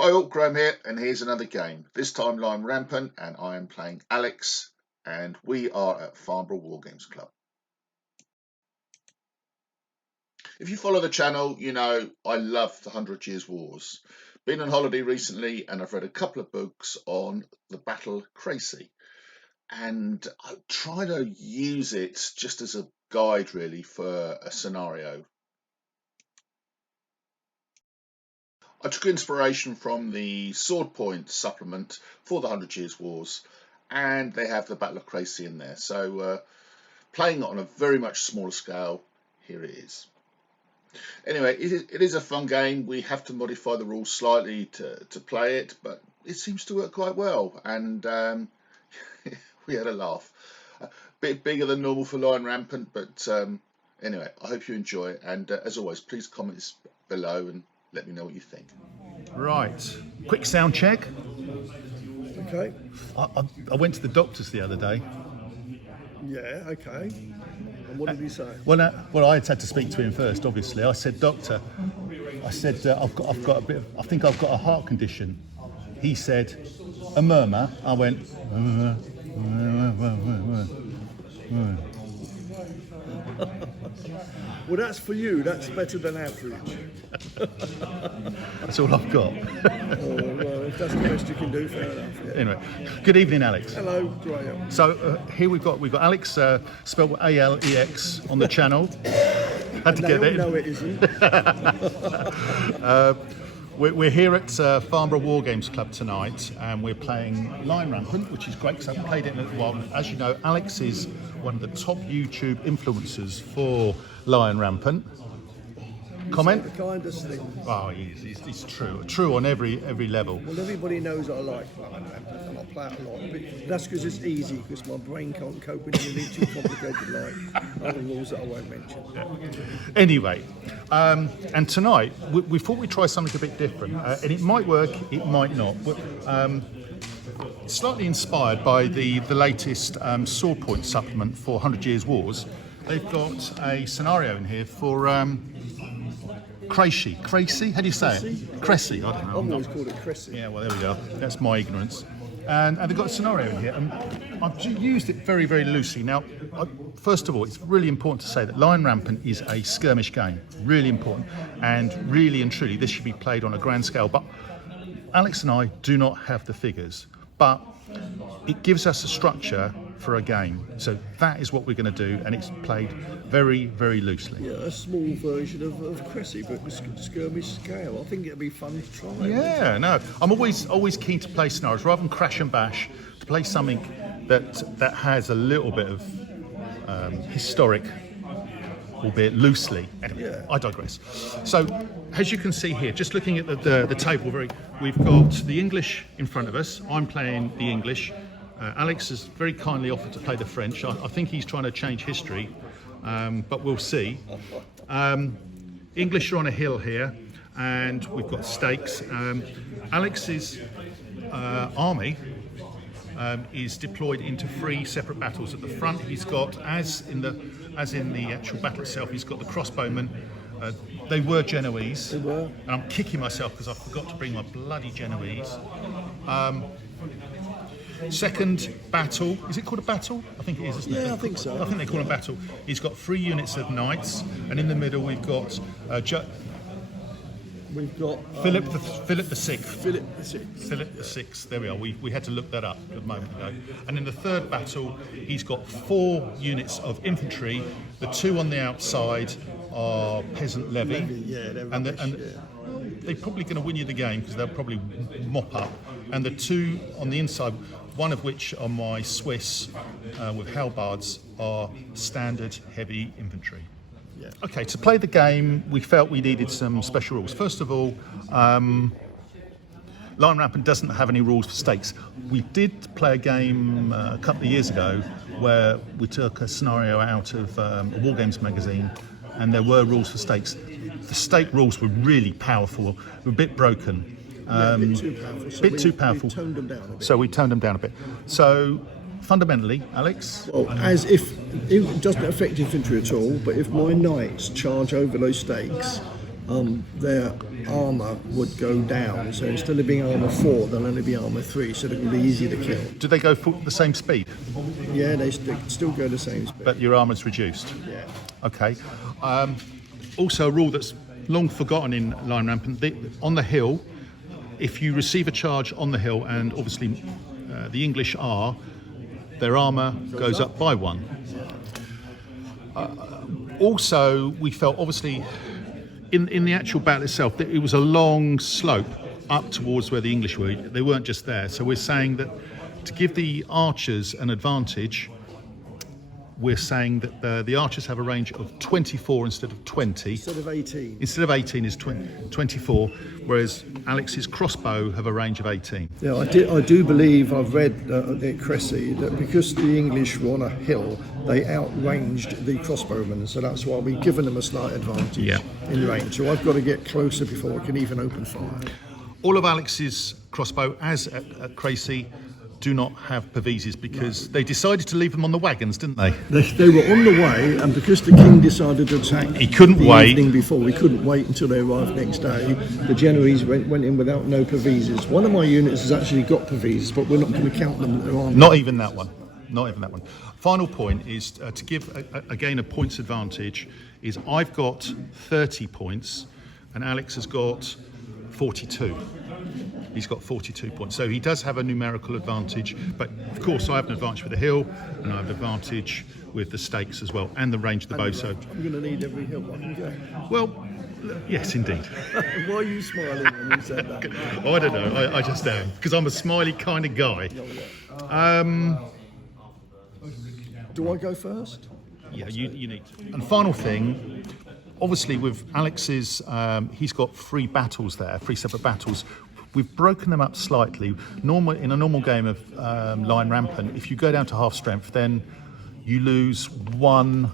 Hi all, Graham here, and here's another game. This time Lion Rampant, and I am playing Alex, and we are at Farnborough Wargames Club. If you follow the channel, you know I love the 100 Years' Wars. Been on holiday recently, and I've read a couple of books on the Battle of Crecy, and I try to use it just as a guide, really, for a scenario. I took inspiration from the Swordpoint supplement for the 100 Years' Wars, and they have the Battle of Crecy in there. So playing it on a very much smaller scale, here it is. Anyway, it is a fun game. We have to modify the rules slightly to play it, but it seems to work quite well, and we had a laugh. A bit bigger than normal for Lion Rampant, but anyway, I hope you enjoy it, and as always, please comment below and let me know what you think. Right, quick sound check. Okay. I went to the doctor's the other day. Yeah, okay. And what did he say? Well, I had to speak to him first, obviously. I said, Doctor, I said, I've got a bit of, I think I've got a heart condition. He said, a murmur. I went, Well, that's for you. That's better than average. That's all I've got. Well, if that's the best you can do, fair enough. Yeah. Anyway, good evening, Alex. Hello, Graham. So here we've got Alex, spelled Alex on the channel. Had to get that in. No, it isn't. We're here at Farnborough Wargames Club tonight, and we're playing Lion Rampant, which is great because I've played it in a while. As you know, Alex is one of the top YouTube influencers for Lion Rampant. Comment? The kindest thing. Oh, he's true on every level. Well, everybody knows I like Lion Rampant and I play it a lot. But that's because it's easy, because my brain can't cope with anything too complicated like other rules that I won't mention. Yeah. Anyway, and tonight we thought we'd try something a bit different, and it might work, it might not. Slightly inspired by the latest Swordpoint supplement for 100 Years' Wars. They've got a scenario in here for Crecy. Crecy? How do you say it? Crecy. I don't know. I've always called it Crecy. Yeah, well, there we go. That's my ignorance. And they've got a scenario in here, and I've used it very, very loosely. Now, first of all, it's really important to say that Lion Rampant is a skirmish game. Really important. And really and truly, this should be played on a grand scale. But Alex and I do not have the figures. But it gives us a structure for a game. So that is what we're going to do, and it's played very, very loosely. Yeah, a small version of Crecy, but skirmish scale. I think it'd be fun to try. Yeah, no, I'm always keen to play scenarios rather than crash and bash. To play something that has a little bit of historic, albeit loosely. Anyway, Yeah. I digress. So, as you can see here, just looking at the table, we've got the English in front of us. I'm playing the English. Alex has very kindly offered to play the French. I think he's trying to change history, but we'll see. English are on a hill here, and we've got stakes. Alex's army is deployed into 3 separate battles. At the front, he's got, as in the actual battle itself, he's got the crossbowmen. They were Genoese. They were. And I'm kicking myself because I forgot to bring my bloody Genoese. Second battle, is it called a battle? I think it is, isn't it? Yeah, I think so. I think they call it a battle. He's got 3 units of knights, and in the middle we've got We've got Philip the Sixth. Philip the Sixth. Philip the Sixth. There we are. We had to look that up a moment ago. And in the third battle, he's got 4 units of infantry. The 2 on the outside are peasant levy. Yeah, they're and rubbish, they're probably going to win you the game because they'll probably mop up. And the 2 on the inside, one of which are my Swiss with halbards, are standard heavy infantry. Yeah. Okay, to play the game, we felt we needed some special rules. First of all, Lion Rampant doesn't have any rules for stakes. We did play a game a couple of years ago where we took a scenario out of a Wargames magazine, and there were rules for stakes. The stake rules were really powerful, were a bit broken. A bit too powerful. So too powerful. We toned them down a bit. So we toned them down a bit. So fundamentally, Alex? Well, as if it doesn't affect infantry at all, but if my knights charge over those stakes, their armour would go down. So instead of being armour 4, they'll only be armour 3, so it will be easy to kill. Do they go for the same speed? Yeah, they still go the same speed. But your armour's reduced? Yeah. Okay. Also, a rule that's long forgotten in Lion Rampant, on the hill, if you receive a charge on the hill, and obviously the English are, their armour goes up by 1. Also, we felt, obviously, in the actual battle itself, that it was a long slope up towards where the English were. They weren't just there. So we're saying that to give the archers an advantage, we're saying that the archers have a range of 24 instead of 20. Instead of 18. Instead of 18 is 24, whereas Alex's crossbow have a range of 18. Yeah, I do believe I've read at Crecy that because the English were on a hill, they outranged the crossbowmen, so that's why we've given them a slight advantage in range. So I've got to get closer before I can even open fire. All of Alex's crossbow, as at Crecy, do not have pavises because they decided to leave them on the wagons, didn't they? They were on the way, and because the king decided to attack he couldn't wait. Evening before, we couldn't wait until they arrived next day. The Genoese went in without no pavises. One of my units has actually got pavises, but we're not going to count them. Not even that one. Not even that one. Final point is to give again a points advantage. Is I've got 30 points, and Alex has got 42. He's got 42 points, so he does have a numerical advantage, but of course I have an advantage with the hill and I have an advantage with the stakes as well and the range of the bow. So I'm going to need every hill I can get. Well, yes indeed. Why are you smiling when you said that? Oh, I don't know, I just am, because I'm a smiley kind of guy. Do I go first? Yeah, you need to. And final thing, obviously with Alex's, he's got 3 battles there, 3 separate battles. We've broken them up slightly. In a normal game of Lion Rampant, if you go down to half strength, then you lose 1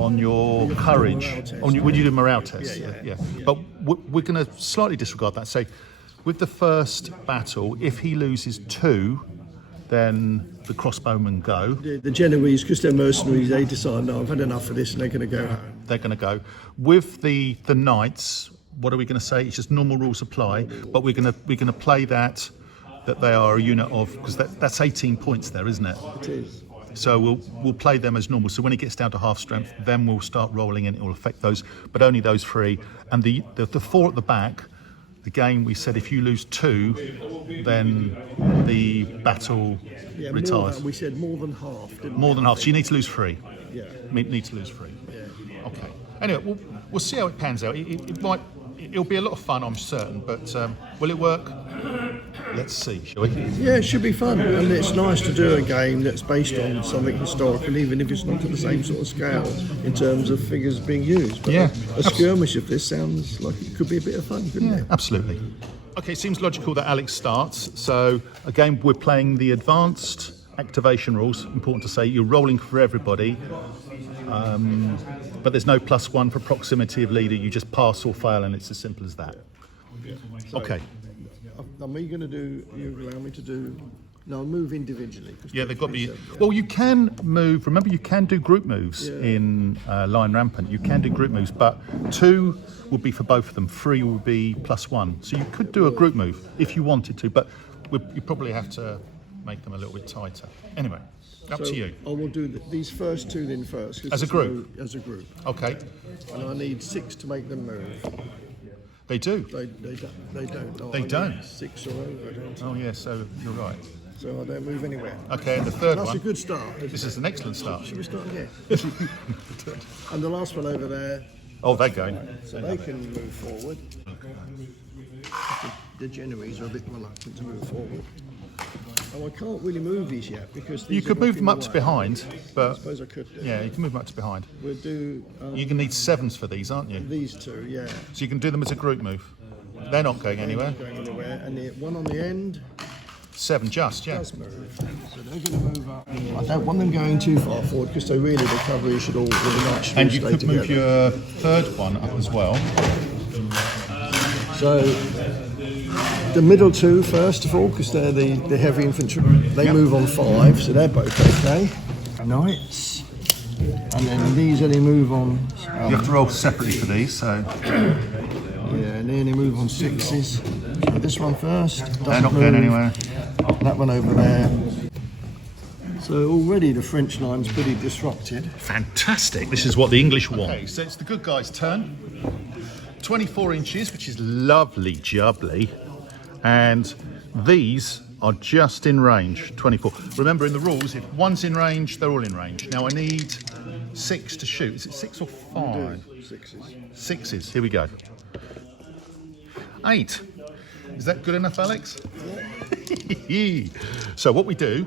on your courage. When you do morale tests. Yeah. But we're going to slightly disregard that. Say, with the first battle, if he loses 2, then the crossbowmen go. The Genoese, because they're mercenaries, they decide, no, I've had enough of this, and they're going to go home. They're going to go. With the knights, what are we going to say? It's just normal rules apply, but we're going to play that they are a unit of, because that's 18 points there, isn't it? It is. So we'll play them as normal. So when it gets down to half strength, then we'll start rolling in. It will affect those, but only those 3. And the 4 at the back. Again, we said if you lose 2, then the battle retires. We said more than half, didn't we? More than half. So you need to lose 3. Yeah. Need to lose 3. Yeah. Okay. Anyway, we'll see how it pans out. It'll be a lot of fun, I'm certain. But will it work? Let's see, shall we? Yeah, it should be fun, and it's nice to do a game that's based on something historical, even if it's not to the same sort of scale in terms of figures being used. But a skirmish of this sounds like it could be a bit of fun, couldn't it? Absolutely. Okay, it seems logical that Alex starts. So again, we're playing the advanced activation rules. Important to say, you're rolling for everybody, but there's no +1 for proximity of leader. You just pass or fail, and it's as simple as that. So, okay. Are we going to do? You allow me to do? No, move individually. Yeah, they've got to be. Well, you can move. Remember, you can do group moves in Lion Rampant. You can do group moves, but 2 would be for both of them. 3 would be +1. So you could do a group move if you wanted to, but you probably have to make them a little bit tighter. Anyway, up to you. I will do these first 2 then first. As a group? As a group. Okay. And I need 6 to make them move. They do. They don't. No, They don't. 6 or over, don't Oh, yeah, so you're right. So I don't move anywhere. Okay, and the third That's one. a good start. This is an excellent start. Should we start again? And the last one over there. Oh, they're going. So they can move forward. The Genoese are a bit reluctant to move forward. Oh, I can't really move these yet because these You could are move them blocking up to the way. behind, but I suppose I could do. yeah, you can move them up to behind. We'll do You're going to need 7s for these, aren't you? these 2, yeah. So you can do them as a group move. They're not going anywhere. Not going anywhere. And the one on the end 7 just, yeah. does move. So they're going to move up. I don't want them going too far forward because they really, the cavalry should all, the knights should And all you stay could together. move your third one up as well. So the middle 2 first of all, because they're the heavy infantry. They move on 5, so they're both okay. Knights. And then these only move on. You have to roll separately for these, so. Yeah, and they only move on 6s. So this one first. They're not going anywhere. That one over there. So already the French line's pretty disrupted. Fantastic. This is what the English want. Okay, so it's the good guy's turn. 24 inches, which is lovely jubbly. And these are just in range, 24. Remember in the rules, if one's in range, they're all in range. Now I need 6 to shoot. Is it 6 or 5? 6s. 6s, here we go. 8. Is that good enough, Alex? Yeah. So what we do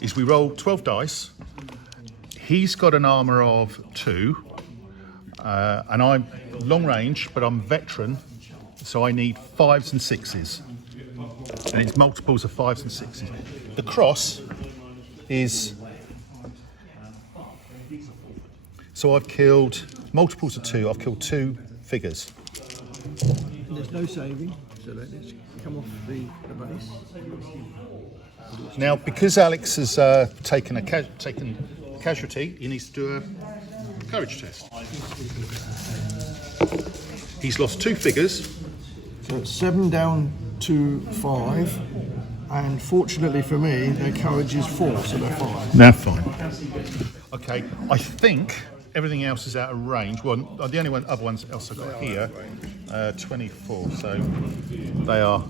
is we roll 12 dice. He's got an armour of 2. And I'm long range, but I'm veteran. So I need 5s and 6s. And it's multiples of 5s and 6s. The cross is... So I've killed multiples of 2. I've killed 2 figures. There's no saving, so let it come off the base. Now, because Alex has taken casualty, he needs to do a courage test. He's lost 2 figures. So it's 7 down to 5, and fortunately for me, their courage is 4, so they're 5. They're fine. Okay, I think everything else is out of range. Well, the only other ones else I've got here, 24. So they are.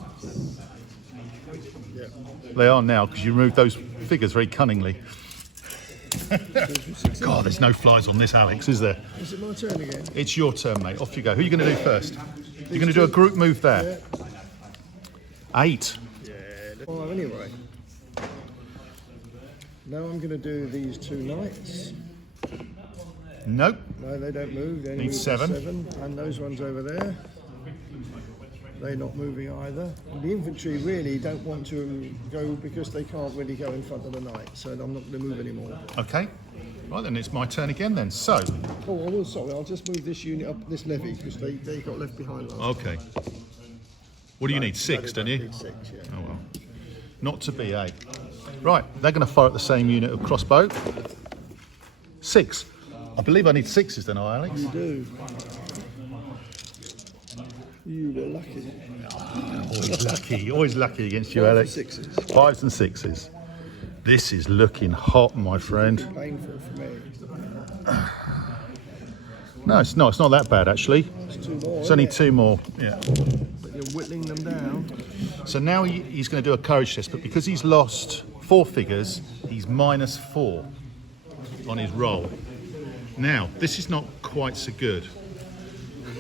They are now, because you removed those figures very cunningly. God, there's no flies on this, Alex, is there? Is it my turn again? It's your turn, mate. Off you go. Who are you going to do first? You're going to do a group move there. Yeah. 8. Yeah. Oh, anyway. Now I'm going to do these 2 knights. Nope. No, they don't move. They only Need move 7. 7. And those ones over there. They're not moving either. And the infantry really don't want to go because they can't really go in front of the knight. So I'm not going to move anymore. Okay. Right, then it's my turn again then. So. Oh, I will. Sorry, I'll just move this unit up this levy because they got left behind last. Okay. What do you need? 6, don't you? Need 6, yeah. Oh well. Not to be, eh? Right, they're going to fire at the same unit of crossbow. 6. I believe I need 6s then, Alex? You do. You were lucky. Always lucky against you, Alex. 6s. 5s and 6s. This is looking hot, my friend. Painful for me. No, it's not that bad actually. It's 2 more. It's only 2 more, yeah. But you're whittling them down. So now he's going to do a courage test, but because he's lost 4 figures, he's -4 on his roll. Now, this is not quite so good.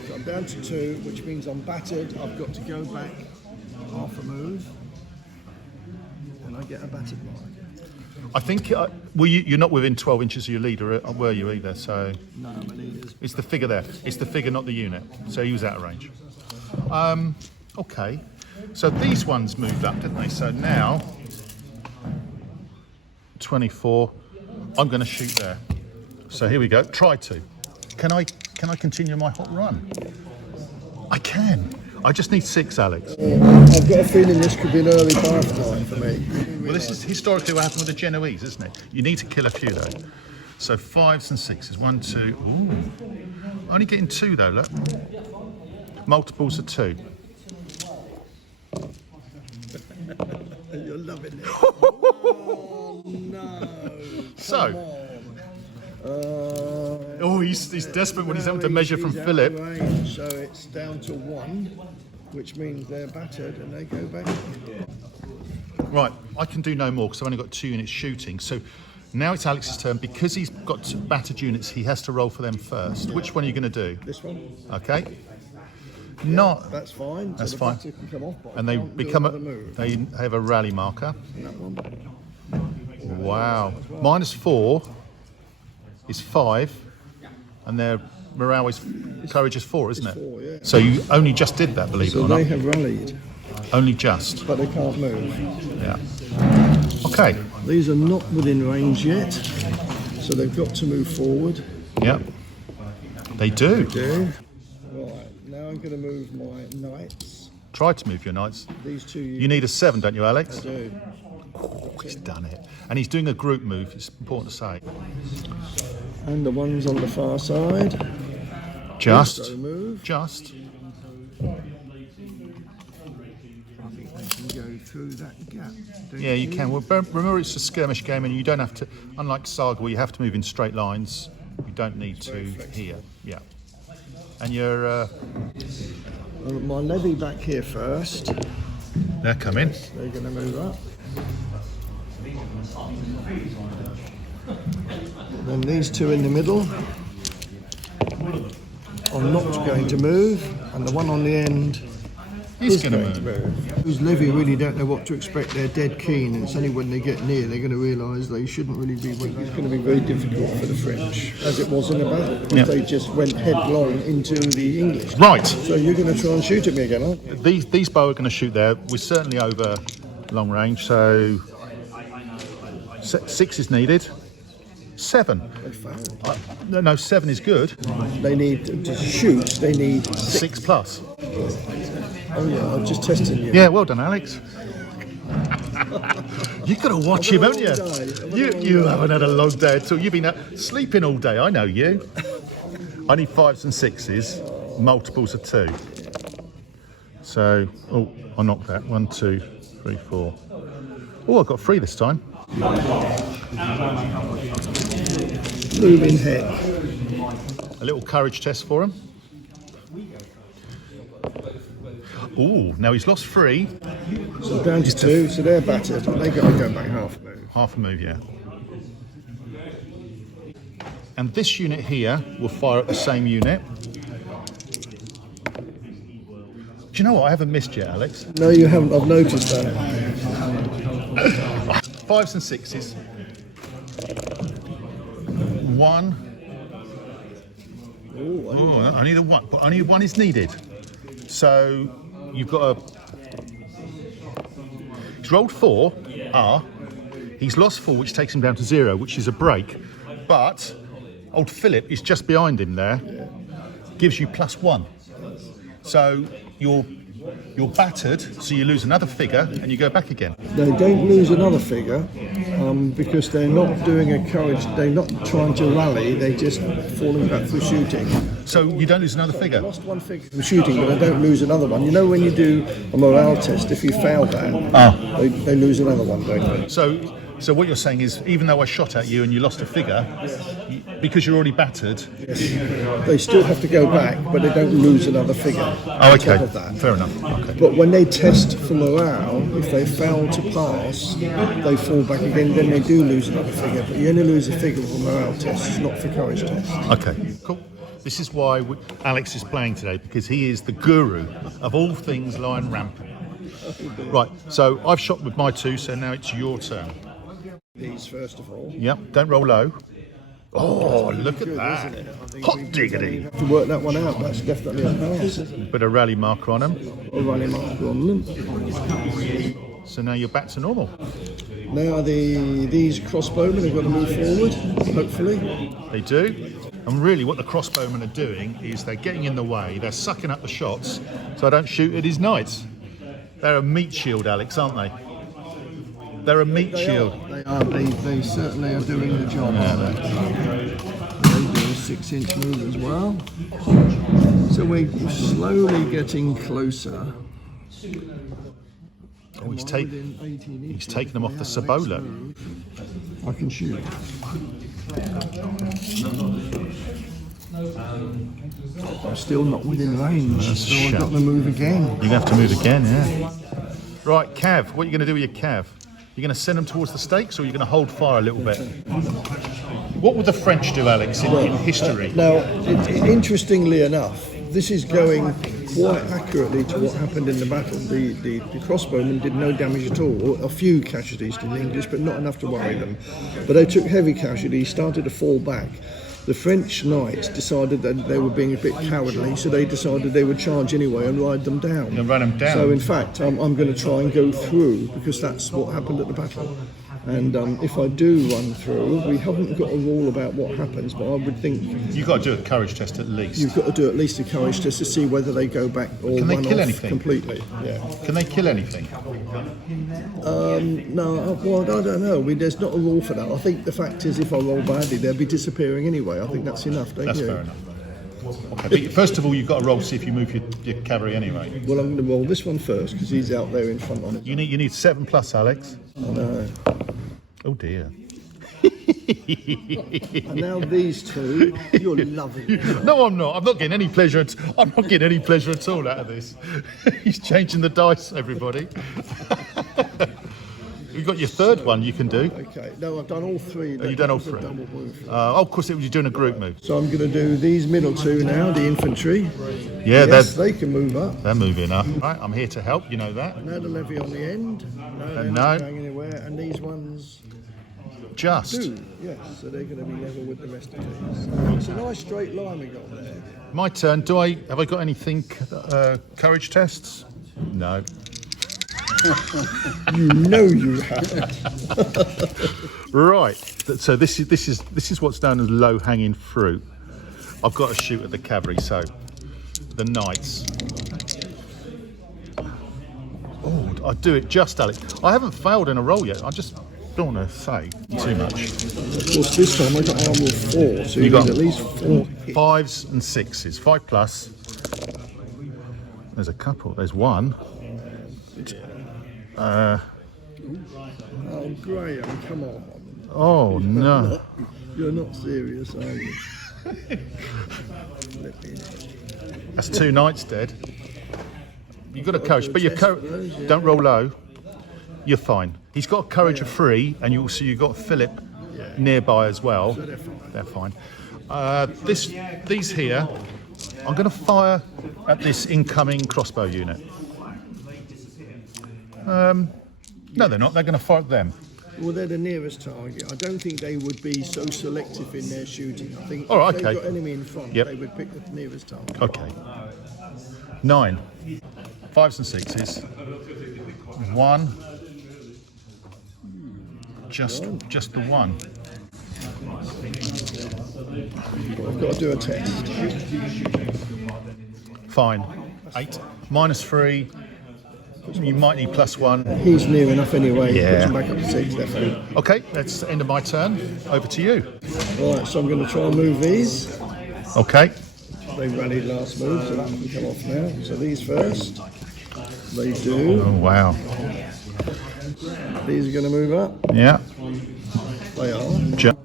So I'm down to 2, which means I'm battered. I've got to go back half a move. And I get a battered mark. I think, well, you're not within 12 inches of your leader, were you either? So No, my leader's... it's the figure there. It's the figure, not the unit. So he was out of range. Okay. So these ones moved up, didn't they? So now, 24. I'm going to shoot there. So here we go. Try to. Can I continue my hot run? I can. I just need 6, Alex. I've got a feeling this could be an early bath time for me. Well, this is historically what happened with the Genoese, isn't it? You need to kill a few, though. So 5s and 6s. 1, 2. Ooh. Only getting 2, though, look. Multiples of 2. You're loving it. Oh, no. So. He's desperate when he's having to measure from Philip. Range, so it's down to 1, which means they're battered and they go back. Right, I can do no more because I've only got 2 units shooting. So now it's Alex's turn. Because he's got battered units, he has to roll for them first. Which one are you going to do? This one. Okay. Not. That's fine. That's so the fine. batter can come off, but And I they can't do become another move. they have a rally marker. That one. Wow. -4 is 5, and their morale is courage is 4, isn't it? 4, yeah. So you only just did that, believe it So or they not. have rallied, Only just. but they can't move. Yeah. Okay. These are not within range yet, so they've got to move forward. Yep. They do. Do. Right, now I'm going to move my knights. Try to move your knights. These 2 You need a 7, don't you, Alex? do. Oh, he's done it. And he's doing a group move, it's important to say. And the ones on the far side. Just. Move. Just. I think they can go through that gap. Yeah, you can. Well, remember, it's a skirmish game, and you don't have to, unlike Saga, where you have to move in straight lines, you don't need to here. Yeah. And you're... my levy back here first. They're coming. They're going to move up. Then these two in the middle are not going to move, and the one on the end is going to move. Whose levy really don't know what to expect. They're dead keen, and it's only when they get near they're going to realise they shouldn't really be. It's going to be very difficult for the French, as it was in the battle, because they just went headlong into the English. Right. So you're going to try and shoot at me again, aren't you? These bow are going to shoot there. We're certainly over long range, so 6 is needed. 7. They failed. No, 7 is good. They need to shoot. They need 6 plus. Oh yeah, I'm just testing you. Yeah, well done, Alex. You've got to watch him, haven't you? You haven't had a long day at all. You've been sleeping all day. I know you. I need 5s and 6s, multiples of 2. So, oh, I knocked that. 1, 2, 3, 4. Oh, I got 3 this time. Moving head. A little courage test for him. Oh, now he's lost 3. So down to 2, so they're battered. They got to go back half a move. Half a move, yeah. And this unit here will fire at the same unit. Do you know what? I haven't missed yet, Alex. No, you haven't. I've noticed that. 5s and 6s. 1. Oh, only the 1, but only 1 is needed. So you've got a. He's rolled 4. He's lost 4, which takes him down to 0, which is a break. But old Philip is just behind him there. Gives you +1. So you're battered, so you lose another figure and you go back again. They don't lose another figure because they're not doing a courage. They're not trying to rally. They're just falling back for shooting. So you don't lose another figure. Lost 1 figure for shooting, but I don't lose another one. You know, when you do a morale test, if you fail that, they lose another one, don't they? So what you're saying is, even though I shot at you and you lost a figure, because you're already battered, they still have to go back, but they don't lose another figure. Oh, okay. On top of that. Fair enough. Okay. But when they test for morale, if they fail to pass, they fall back again. Then they do lose another figure. But you only lose a figure for morale tests, not for courage tests. Okay. Cool. This is why Alex is playing today, because he is the guru of all things Lion Rampant. Right. So I've shot with my 2, so now it's your turn. These first of all. Yep, don't roll low. Oh, look at that. Hot diggity. To work that one out, that's definitely a pass. Bit of rally marker on them. A rally marker on them. So now you're back to normal. Now these crossbowmen have got to move forward, hopefully. They do. And really what the crossbowmen are doing is they're getting in the way, they're sucking up the shots so I don't shoot at his knights. They're a meat shield, Alex, aren't they? They're a meat shield. They are. They certainly are doing the job. Yeah, they do a 6-inch move as well. So we're slowly getting closer. Oh, he's taken them off the Sabola. I can shoot. I'm still not within range, so I've got to move again. You have to move again, yeah. Right, Cav, what are you going to do with your Cav? You're going to send them towards the stakes, or you're going to hold fire a little bit? What would the French do, Alex, in history? Now, interestingly enough, this is going quite accurately to what happened in the battle. The crossbowmen did no damage at all, or a few casualties to the English, but not enough to worry them. But they took heavy casualties, started to fall back. The French knights decided that they were being a bit cowardly, so they decided they would charge anyway and ride them down. And run them down. So in fact, I'm going to try and go through, because that's what happened at the battle. And if I do run through, we haven't got a rule about what happens, but I would think You've got to do a courage test at least. you've got to do at least a courage test to see whether they go back or Can they run kill off anything? completely. Yeah. Can they kill anything? No, well, I don't know. I mean, there's not a rule for that. I think the fact is, if I roll badly, they'll be disappearing anyway. I think that's enough, don't That's you? fair enough. Okay, but first of all, you've got to roll to see if you move your cavalry anyway. Well, I'm going to roll this one first because he's out there in front on it. You need 7+, Alex. I know. Oh dear. And now these two, you're loving it. No, I'm not. I'm not getting any pleasure. I'm not getting any pleasure at all out of this. He's changing the dice, everybody. You've got your third one you can do. Okay, no, I've done all three. You've done all three. Of course, you're doing a group move. So I'm going to do these middle two now, the infantry. Yeah, Yes, they can move up. they're moving up. Right, I'm here to help. You know that. Now the levy on the end. No, they're No. not going anywhere. And these ones Just. do. Yes, so they're going to be level with the rest of these. It's a nice straight line we got there. My turn. Have I got anything? Courage tests? No. You know you haven't. Right. So this is what's known as low-hanging fruit. I've got to shoot at the cavalry. So the knights. Oh, I do it just, Alex. I haven't failed in a roll yet. I just don't want to say too much. Of course, this time I got armor 4, so you got need at least 4 hits. 5s and 6s. 5+. There's a couple. There's one. Oh, Graham, come on. Oh no. You're not serious, are you? That's 2 knights dead. You've got a courage, but those, don't roll low. You're fine. He's got a courage of 3, and you've got Philip nearby as well. So they're fine. They're fine. These here, I'm going to fire at this incoming crossbow unit. No, they're not. They're going to fire at them. Well, they're the nearest target. I don't think they would be so selective in their shooting. I think All right, if okay. they've got enemy in front, Yep. they would pick the nearest target. Okay. 9. 5s and 6s. 1. Just the one. I've got to do a test. Fine. 8. -3. You might need +1. He's near enough anyway. Yeah. Puts him back up to 6, they're fine. Okay, that's the end of my turn. Over to you. Right, so I'm going to try and move these. Okay. They rallied last move, so that can come off now. So these first. They do. Oh, wow. These are going to move up. Yeah. They are. Ju-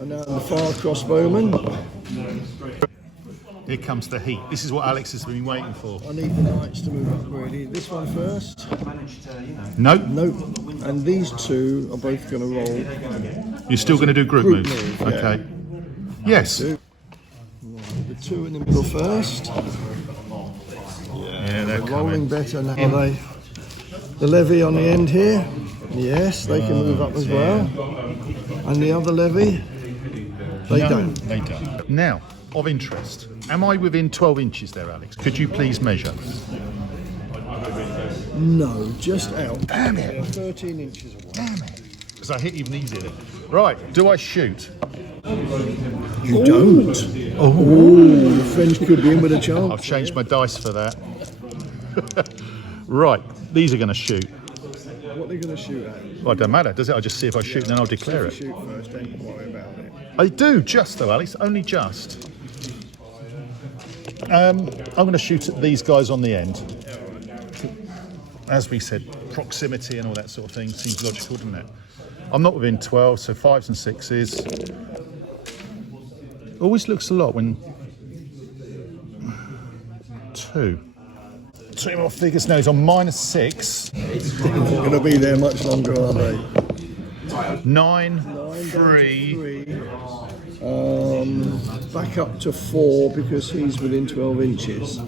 And now the far crossbowman. Here comes the heat. This is what Alex has been waiting for. I need the knights to move up really. This one first. Nope. Nope. And these two are both going to roll. You're still going to do group Group moves? move, yeah. Okay. Yes. The two in the middle first. Yeah, they're Rolling coming. better now. Are they? The levy on the end here. Yes, they can move up as well. And the other levy, they No, don't. They don't. Now, of interest, am I within 12 inches there, Alex? Could you please measure? No, just out. Damn it. They're 13 inches away. Damn it. Because I hit even easier. Right, do I shoot? You don't. Oh, The French could be in with a chance. I've changed my dice for that. Right, these are going to shoot. What are they going to shoot at? Well, it doesn't matter, does it? I just see if I shoot and then I'll declare If it. you shoot first, don't worry about it. I do, just though, Alex, only just. I'm going to shoot at these guys on the end. As we said, proximity and all that sort of thing seems logical, doesn't it? I'm not within 12, so 5s and 6s. Always looks a lot when... 2. 2 more figures now, he's on -6. They're not going to be there much longer, are they? 9, 3. 3. Back up to 4 because he's within 12 inches,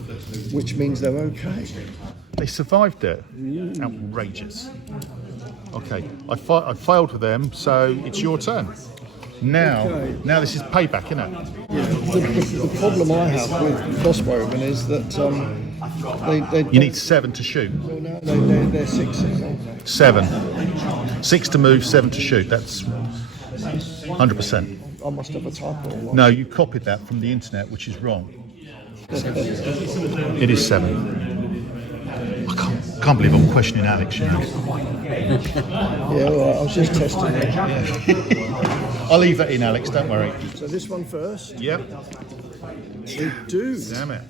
which means they're okay. They survived it. Outrageous. Okay, I failed with them, so it's your turn. Now, Okay. now this is payback, isn't it? Yeah. The problem I have with crossbowmen is that they You need 7 to shoot. well, no, they're 6s, aren't they? 7. 6 to move, 7 to shoot. That's 100%. I must have a typo. Or what? No, you copied that from the internet, which is wrong. It is 7. I can't believe I'm questioning Alex, you know. Yeah, well, I was just testing it. I'll leave that in, Alex, don't worry. So this one first. Yep. They do. Damn it.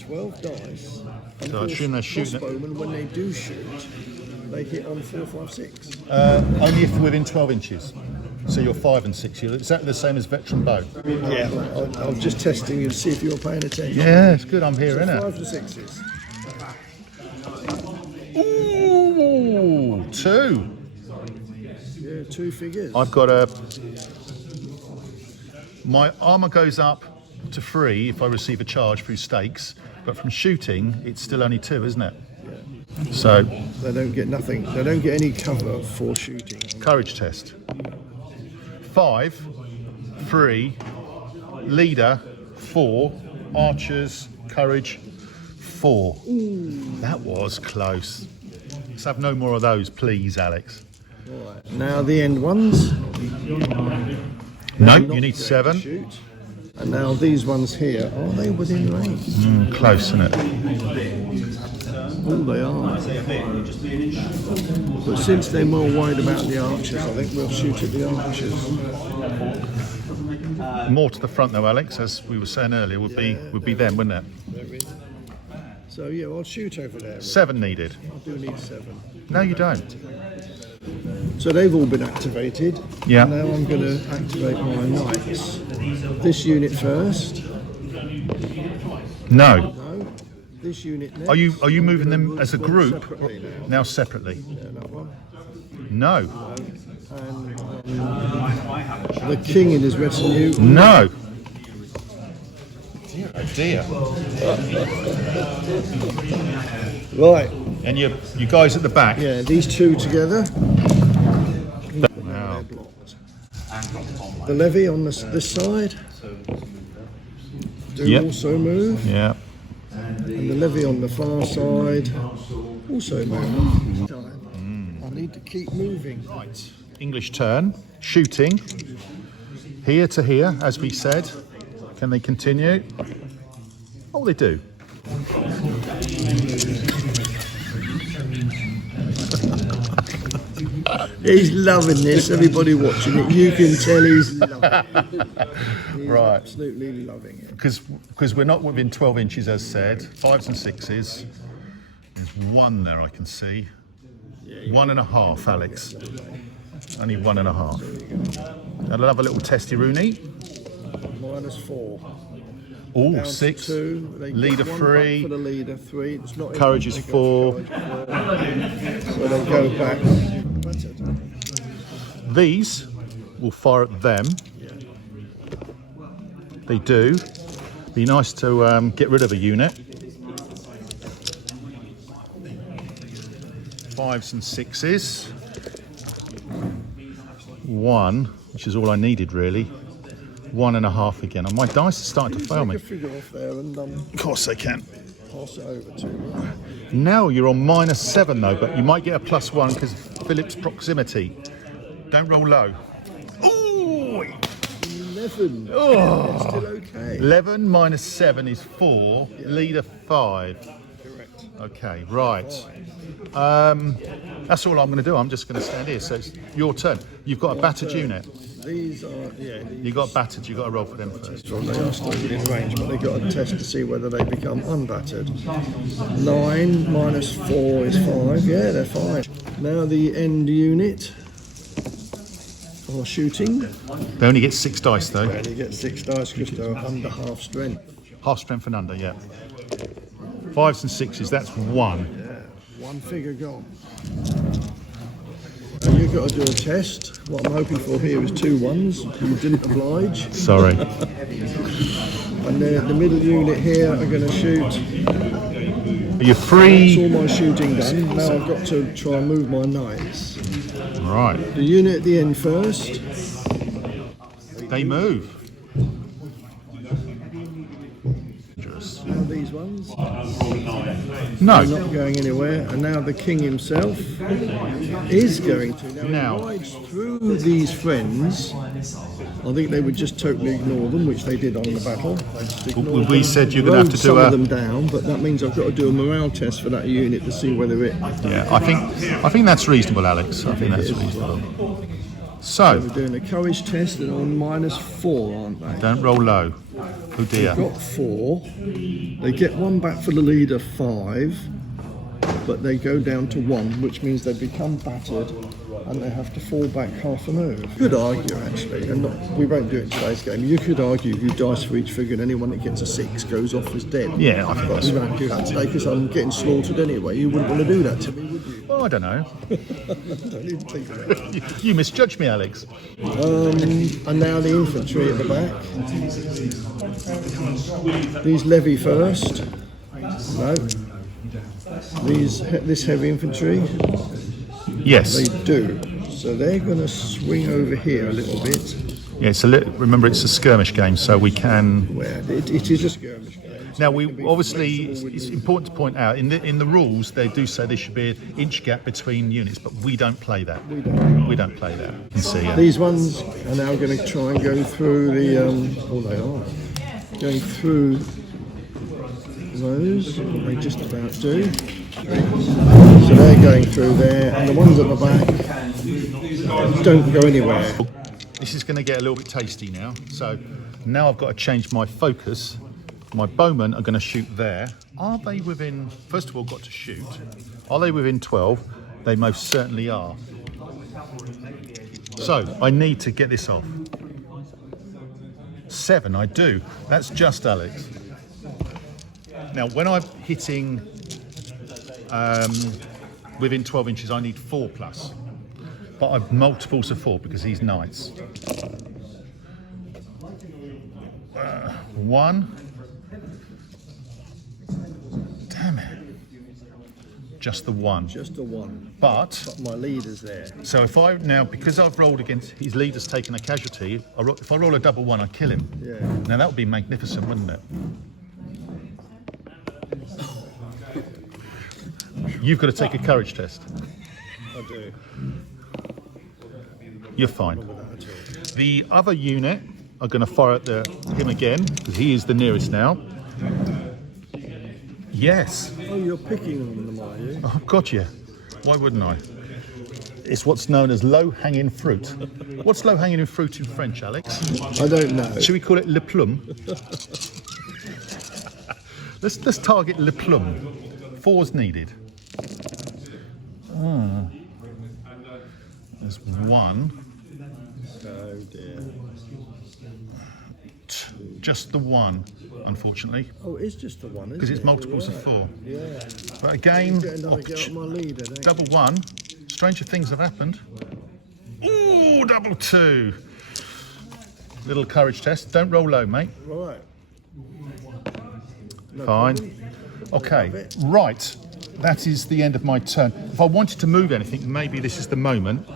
12 dice. And So I assume they're shooting it. crossbowmen, when they do shoot, they hit on 4, 5, 6. Only if within 12 inches. So you're 5 and 6. You're exactly the same as veteran bow. Yeah. I was just testing you to see if you were paying attention. Yeah, it's good. I'm here, So innit? 5 and 6s. Ooh, 2. Yeah, 2 figures. I've got a. My armour goes up to 3 if I receive a charge through stakes, but from shooting, it's still only 2, isn't it? Yeah. So, They don't get nothing. They don't get any cover for shooting. courage test. 5, 3, leader, 4, archers, courage, 4. That was close. Let's have no more of those, please, Alex. Right. Now the end ones. No, Not you need ready to 7. shoot. And now these ones here, are they within range? Close, isn't it? Oh, they are. But since they're more worried about the archers, I think we'll shoot at the archers. More to the front, though, Alex, as we were saying earlier, would be them, wouldn't it? So yeah, I'll shoot over there. 7 needed. I do need 7. No, you don't. So they've all been activated. Yeah. Now I'm going to activate my knights. This unit first. No. No. This unit next. Are you moving them Move as a them group? separately now. Now separately? Yeah, that one. No. And the king in his retinue. No. Dear, oh dear. Right. And you guys at the back? Yeah, these 2 together. Wow. They're blocked. The levy on this side do Yep. also move, Yeah. and the levy on the far side also move. I need to keep moving. Right. English turn. Shooting. Here to here, as we said. Can they continue? Oh, they do. He's loving this. Everybody watching it, you can tell he's loving it. He's Right. absolutely loving it. Because we're not within 12 inches, as said. 5s and 6s. There's 1 there, I can see. 1.5, Alex. Only 1.5. And I'll have a little testy Rooney. -4. Oh, Down to 6. 2. They get Leader 1 3. buck for the leader. 3. It's not Courage is 4. So they go back. These will fire at them. They do. Be nice to get rid of a unit. 5s and 6s. 1, which is all I needed really. 1.5 again. And my dice are starting to fail me. Take a figure off there and Of course they can. pass it over to me. Now you're on -7 though, but you might get a +1 because of Philip's proximity. Don't roll low. Ooh! 11. Oh. It's still okay. 11 -7 is 4. Leader 5. Correct. Okay, right. That's all I'm going to do. I'm just going to stand here. So it's your turn. You've got a battered unit. These are, yeah. You got battered. You got to roll for them first. So they are still within range, but they've got a test to see whether they become unbattered. 9 -4 is 5. Yeah, they're fine. Now the end unit are shooting. They only get 6 dice though. And you get 6 dice because they're under half strength. Half strength and under. Yeah. 5s and 6s. That's 1. Yeah, 1 figure gone. And you've got to do a test. What I'm hoping for here is 2 1s. You didn't oblige. Sorry. And the middle unit here are going to shoot. Are you free? That's all my shooting done. Now I've got to try and move my knights. Right. The unit at the end first. They move. Now these ones, No. they're not going anywhere, and now the king himself is going to. Now. He rides through these friends. I think they would just totally ignore them, which they did on the battle. They just ignored We them, said you're going to have to do some a... of them down, but that means I've got to do a morale test for that unit to see whether it... Yeah, I think that's reasonable, Alex. I think that's reasonable. So, We're doing a courage test, and on -4, aren't they? don't roll low. Oh dear. They've got 4. They get 1 back for the leader, 5, but they go down to 1, which means they become battered and they have to fall back half a move. You could argue, actually, and we won't do it in today's game, you could argue you dice for each figure and anyone that gets a 6 goes off as dead. Yeah, I think But we won't do that today because I'm getting slaughtered anyway. You wouldn't want to do that to me, would you? Well, I don't know. Don't even think about it. You misjudged me, Alex. And now the infantry at the back. These levy first. No. This heavy infantry. Yes. They do. So they're going to swing over here a little bit. Yeah, remember it's a skirmish game, so we can... Where it is a skirmish game. Now, we obviously, it's important to point out, in the rules, they do say there should be an inch gap between units, but we don't play that. We don't play that. You can see, These ones are now going to try and go through the... they are. Going through those. They just about do. So they're going through there, and the ones at the back don't go anywhere. This is going to get a little bit tasty now. So now I've got to change my focus. My bowmen are going to shoot there. Are they within, first of all, got to shoot. Are they within 12? They most certainly are. So I need to get this off. 7, I do. That's just Alex. Now, when I'm hitting within 12 inches, I need 4+. But I've multiples of 4 because he's knights. 1. Damn it. Just the 1. Just the 1. But my leader's there. So if I now, because I've rolled against his leader's taken a casualty, if I roll a double 1, I kill him. Yeah. Now that would be magnificent, wouldn't it? You've got to take a courage test. I do. You're fine. The other unit are going to fire at him again, because he is the nearest now. Yes. Oh, you're picking on them, are you? Oh, gotcha. Why wouldn't I? It's what's known as low-hanging fruit. What's low-hanging fruit in French, Alex? I don't know. Should we call it le plum? Let's target le plum. 4's needed. There's 1. Oh dear. Just the 1, unfortunately. Oh, it's just the 1, Because it's multiples of 4. Yeah. But again, My leader, double 1. Stranger things have happened. Ooh, double 2. Little courage test. Don't roll low, mate. Right. No Fine. problem. Okay, right. That is the end of my turn. If I wanted to move anything, maybe this is the moment.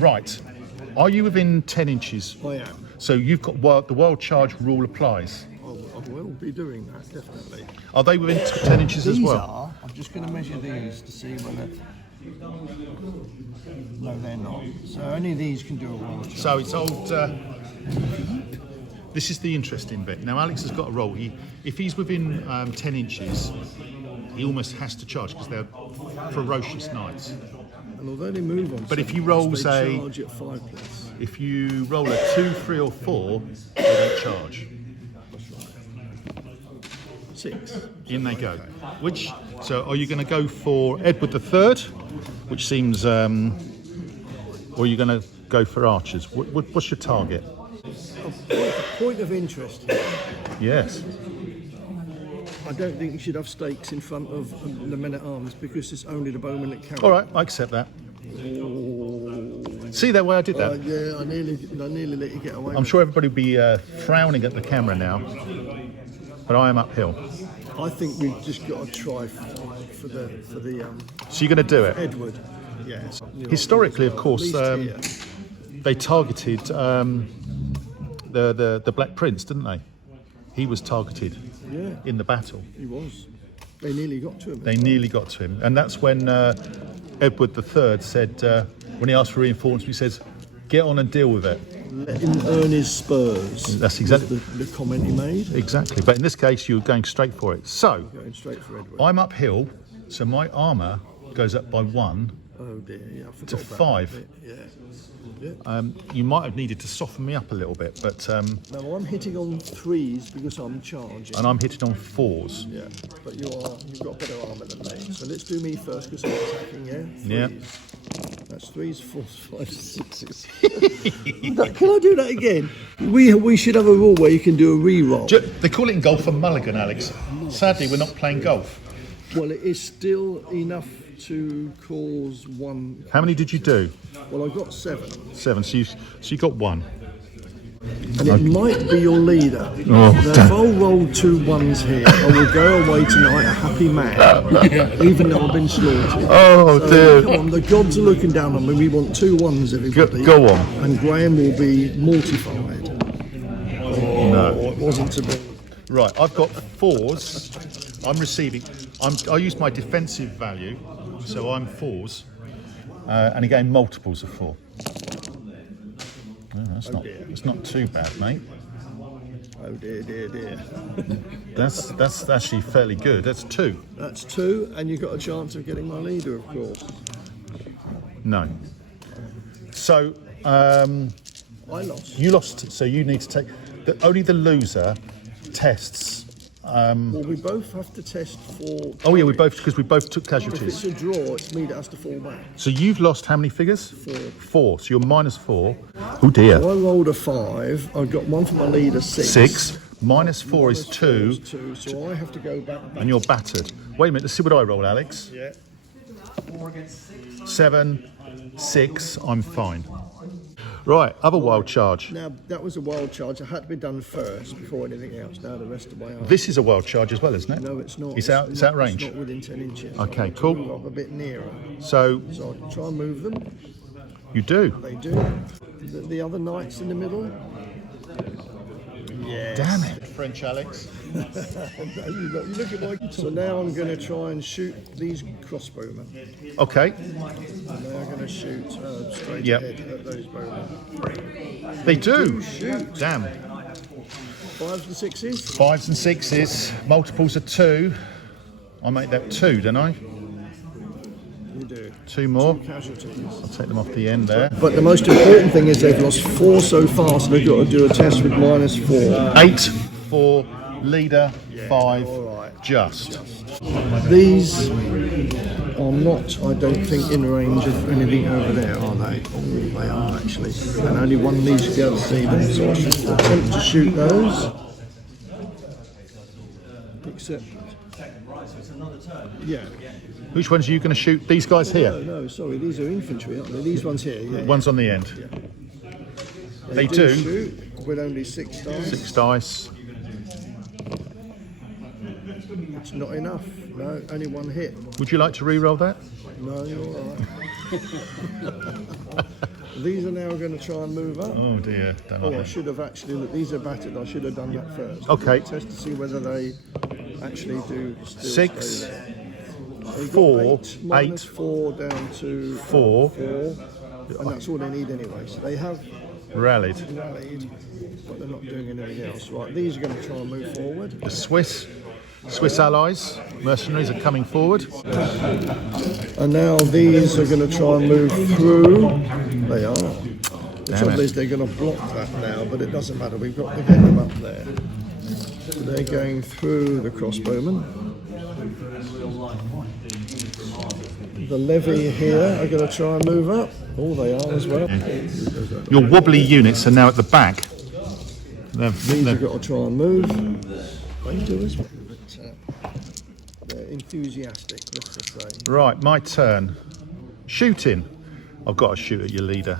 Right. Are you within 10 inches? I am. So you've got the wild charge rule applies. I will be doing that, definitely. Are they within 10 inches as well? Are. I'm just going to measure these to see whether... No, they're not. So only these can do a wild charge. So it's old... This is the interesting bit. Now Alex has got a roll. If he's within 10 inches, he almost has to charge because they're ferocious knights. And although they move on, But if he rolls they charge at 5+. If you roll a 2, 3, or 4, they don't charge. That's right. 6. In they go. So are you going to go for Edward III, which seems, or are you going to go for archers? What's your target? A point of interest here. Yes. I don't think you should have stakes in front of the men-at-arms because it's only the bowmen that count. All right, I accept that. See that way I did that? Yeah, I nearly let you get away. I'm sure everybody will be frowning at the camera now, but I am uphill. I think we've just got to try for the So you're going to do it? Edward. Yes. Historically, of course, they targeted the Black Prince, didn't they? he was targeted in the battle. He was. They nearly got to him. They nearly got to him. And that's when Edward III said, when he asked for reinforcements, he says, get on and deal with it. Let him earn his spurs. That's exactly the comment he made. Exactly. But in this case, you're going straight for it. So, Going straight for Edward. I'm uphill, so my armour goes up by 1 Oh dear, yeah, I forgot to about 5. that bit. Yeah. You might have needed to soften me up a little bit, but Now I'm hitting on 3s because I'm charging. and I'm hitting on 4s. Yeah, but you've got better armour than me. So let's do me first because I'm attacking, yeah? Yeah. That's 3s, 4s, 5s, 6s. Can I do that again? We should have a rule where you can do a re-roll. They call it in golf a mulligan, Alex. Sadly, we're not playing golf. Well, it is still enough to cause 1. How many did you do? Well, I got 7. 7. So you got 1. And it might be your leader. Oh, now, if I'll roll 2 1s here, I will go away tonight a happy man, even though I've been slaughtered. Oh, So, dear. come on, the gods are looking down on me. We want 2 1s, everybody. Go on. And Graham will be mortified. No. It wasn't to be. Right, I've got 4s. I'm receiving. I use my defensive value, so I'm 4s. And again, multiples of 4. Oh, that's not too bad, mate. Oh dear, dear, dear. That's actually fairly good. That's 2. That's 2, and you've got a chance of getting my leader, of course. No. So I lost. you lost. So you need to take. Only the loser tests. Well, we both have to test for. Oh yeah, because we both took If casualties. it's a draw, it's me that has to fall back. So you've lost how many figures? 4. 4. So you're -4. Oh dear. So I rolled a 5. I got 1 for my leader, 6. 6. -4 is 2, 2, so I have to go back. and you're battered. Wait a minute. Let's see what I roll, Alex. Yeah. 7, 6. I'm fine. Right. Other wild charge. Now that was a wild charge. It had to be done first before anything else. Now the rest of my arm. This is a wild charge as well, isn't it? No, it's not. It's out. It's out range. It's not within 10 inches. Okay, I cool. move up a bit nearer. So So I try and move them. you do. They do. The other knights in the middle. Yes. Damn it, French Alex. You look at my. So now I'm going to try and shoot these crossbowmen. Okay. And they're going to shoot straight Yep. ahead at those bowmen. They do. Shoot. Damn. 5s and 6s. 5s and 6s. Multiples of 2. I make that 2, don't I? You do. 2 more. Casualties. I'll take them off the end there. But the most important thing is they've lost 4 so far, so they've got to do a test with -4. 8 for leader. 5 all right. just. These are not, I don't think, in range of anything over there, are they? Oh, they are actually. And only one needs to be able to see them, so I should attempt to shoot those. Except, yeah. Which ones are you going to shoot? These guys here. No, sorry, these are infantry, aren't they? These ones here, yeah. One's on the end. They do do. shoot with only 6 dice. 6 dice. It's not enough. No, only 1 hit. Would you like to re-roll that? No, you're all right. These are now going to try and move up. Oh dear. Don't Oh, I like should have actually, look, these are battered, I should have done that first. Okay. Test to see whether they actually do still 6, stay there. They got 4, 8, 8, -4 down to 4. 4, and that's all they need anyway. So they have Rallied. rallied, but they're not doing anything else. Right, these are going to try and move forward. The Swiss allies, mercenaries are coming forward. And now these are going to try and move through. They are. The trouble is they're going to block that now, but it doesn't matter. We've got to get them up there. So they're going through the crossbowmen. The levy here are going to try and move up. Oh, they are as well. Your wobbly units are now at the back. These have got to try and move. They do as well. But, they're enthusiastic, let's just say. Right, my turn. Shooting. I've got to shoot at your leader.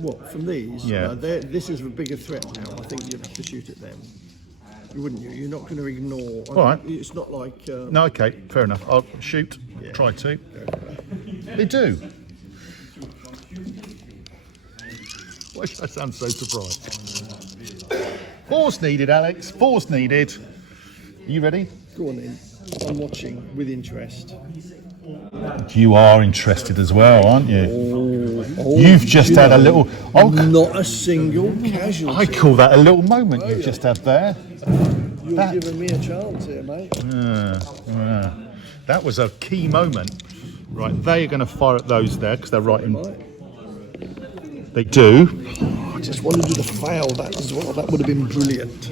What from these? Yeah. This is a bigger threat now. I think you'd have to shoot at them. Wouldn't you? You're not going to ignore. All right. It's not like. No, okay, fair enough. I'll shoot. Yeah. Try to. They do. Why should I sound so surprised? Fours needed, Alex. Fours needed. You ready? Go on then. I'm watching with interest. You are interested as well, aren't you? Oh, You've just had a little... Oh, not a single casualty. I call that a little moment you've just had there. You're giving me a chance here, mate. That was a key moment. Right, they are going to fire at those there because they're right in... They do. I just wanted you to fail that as well. That would have been brilliant.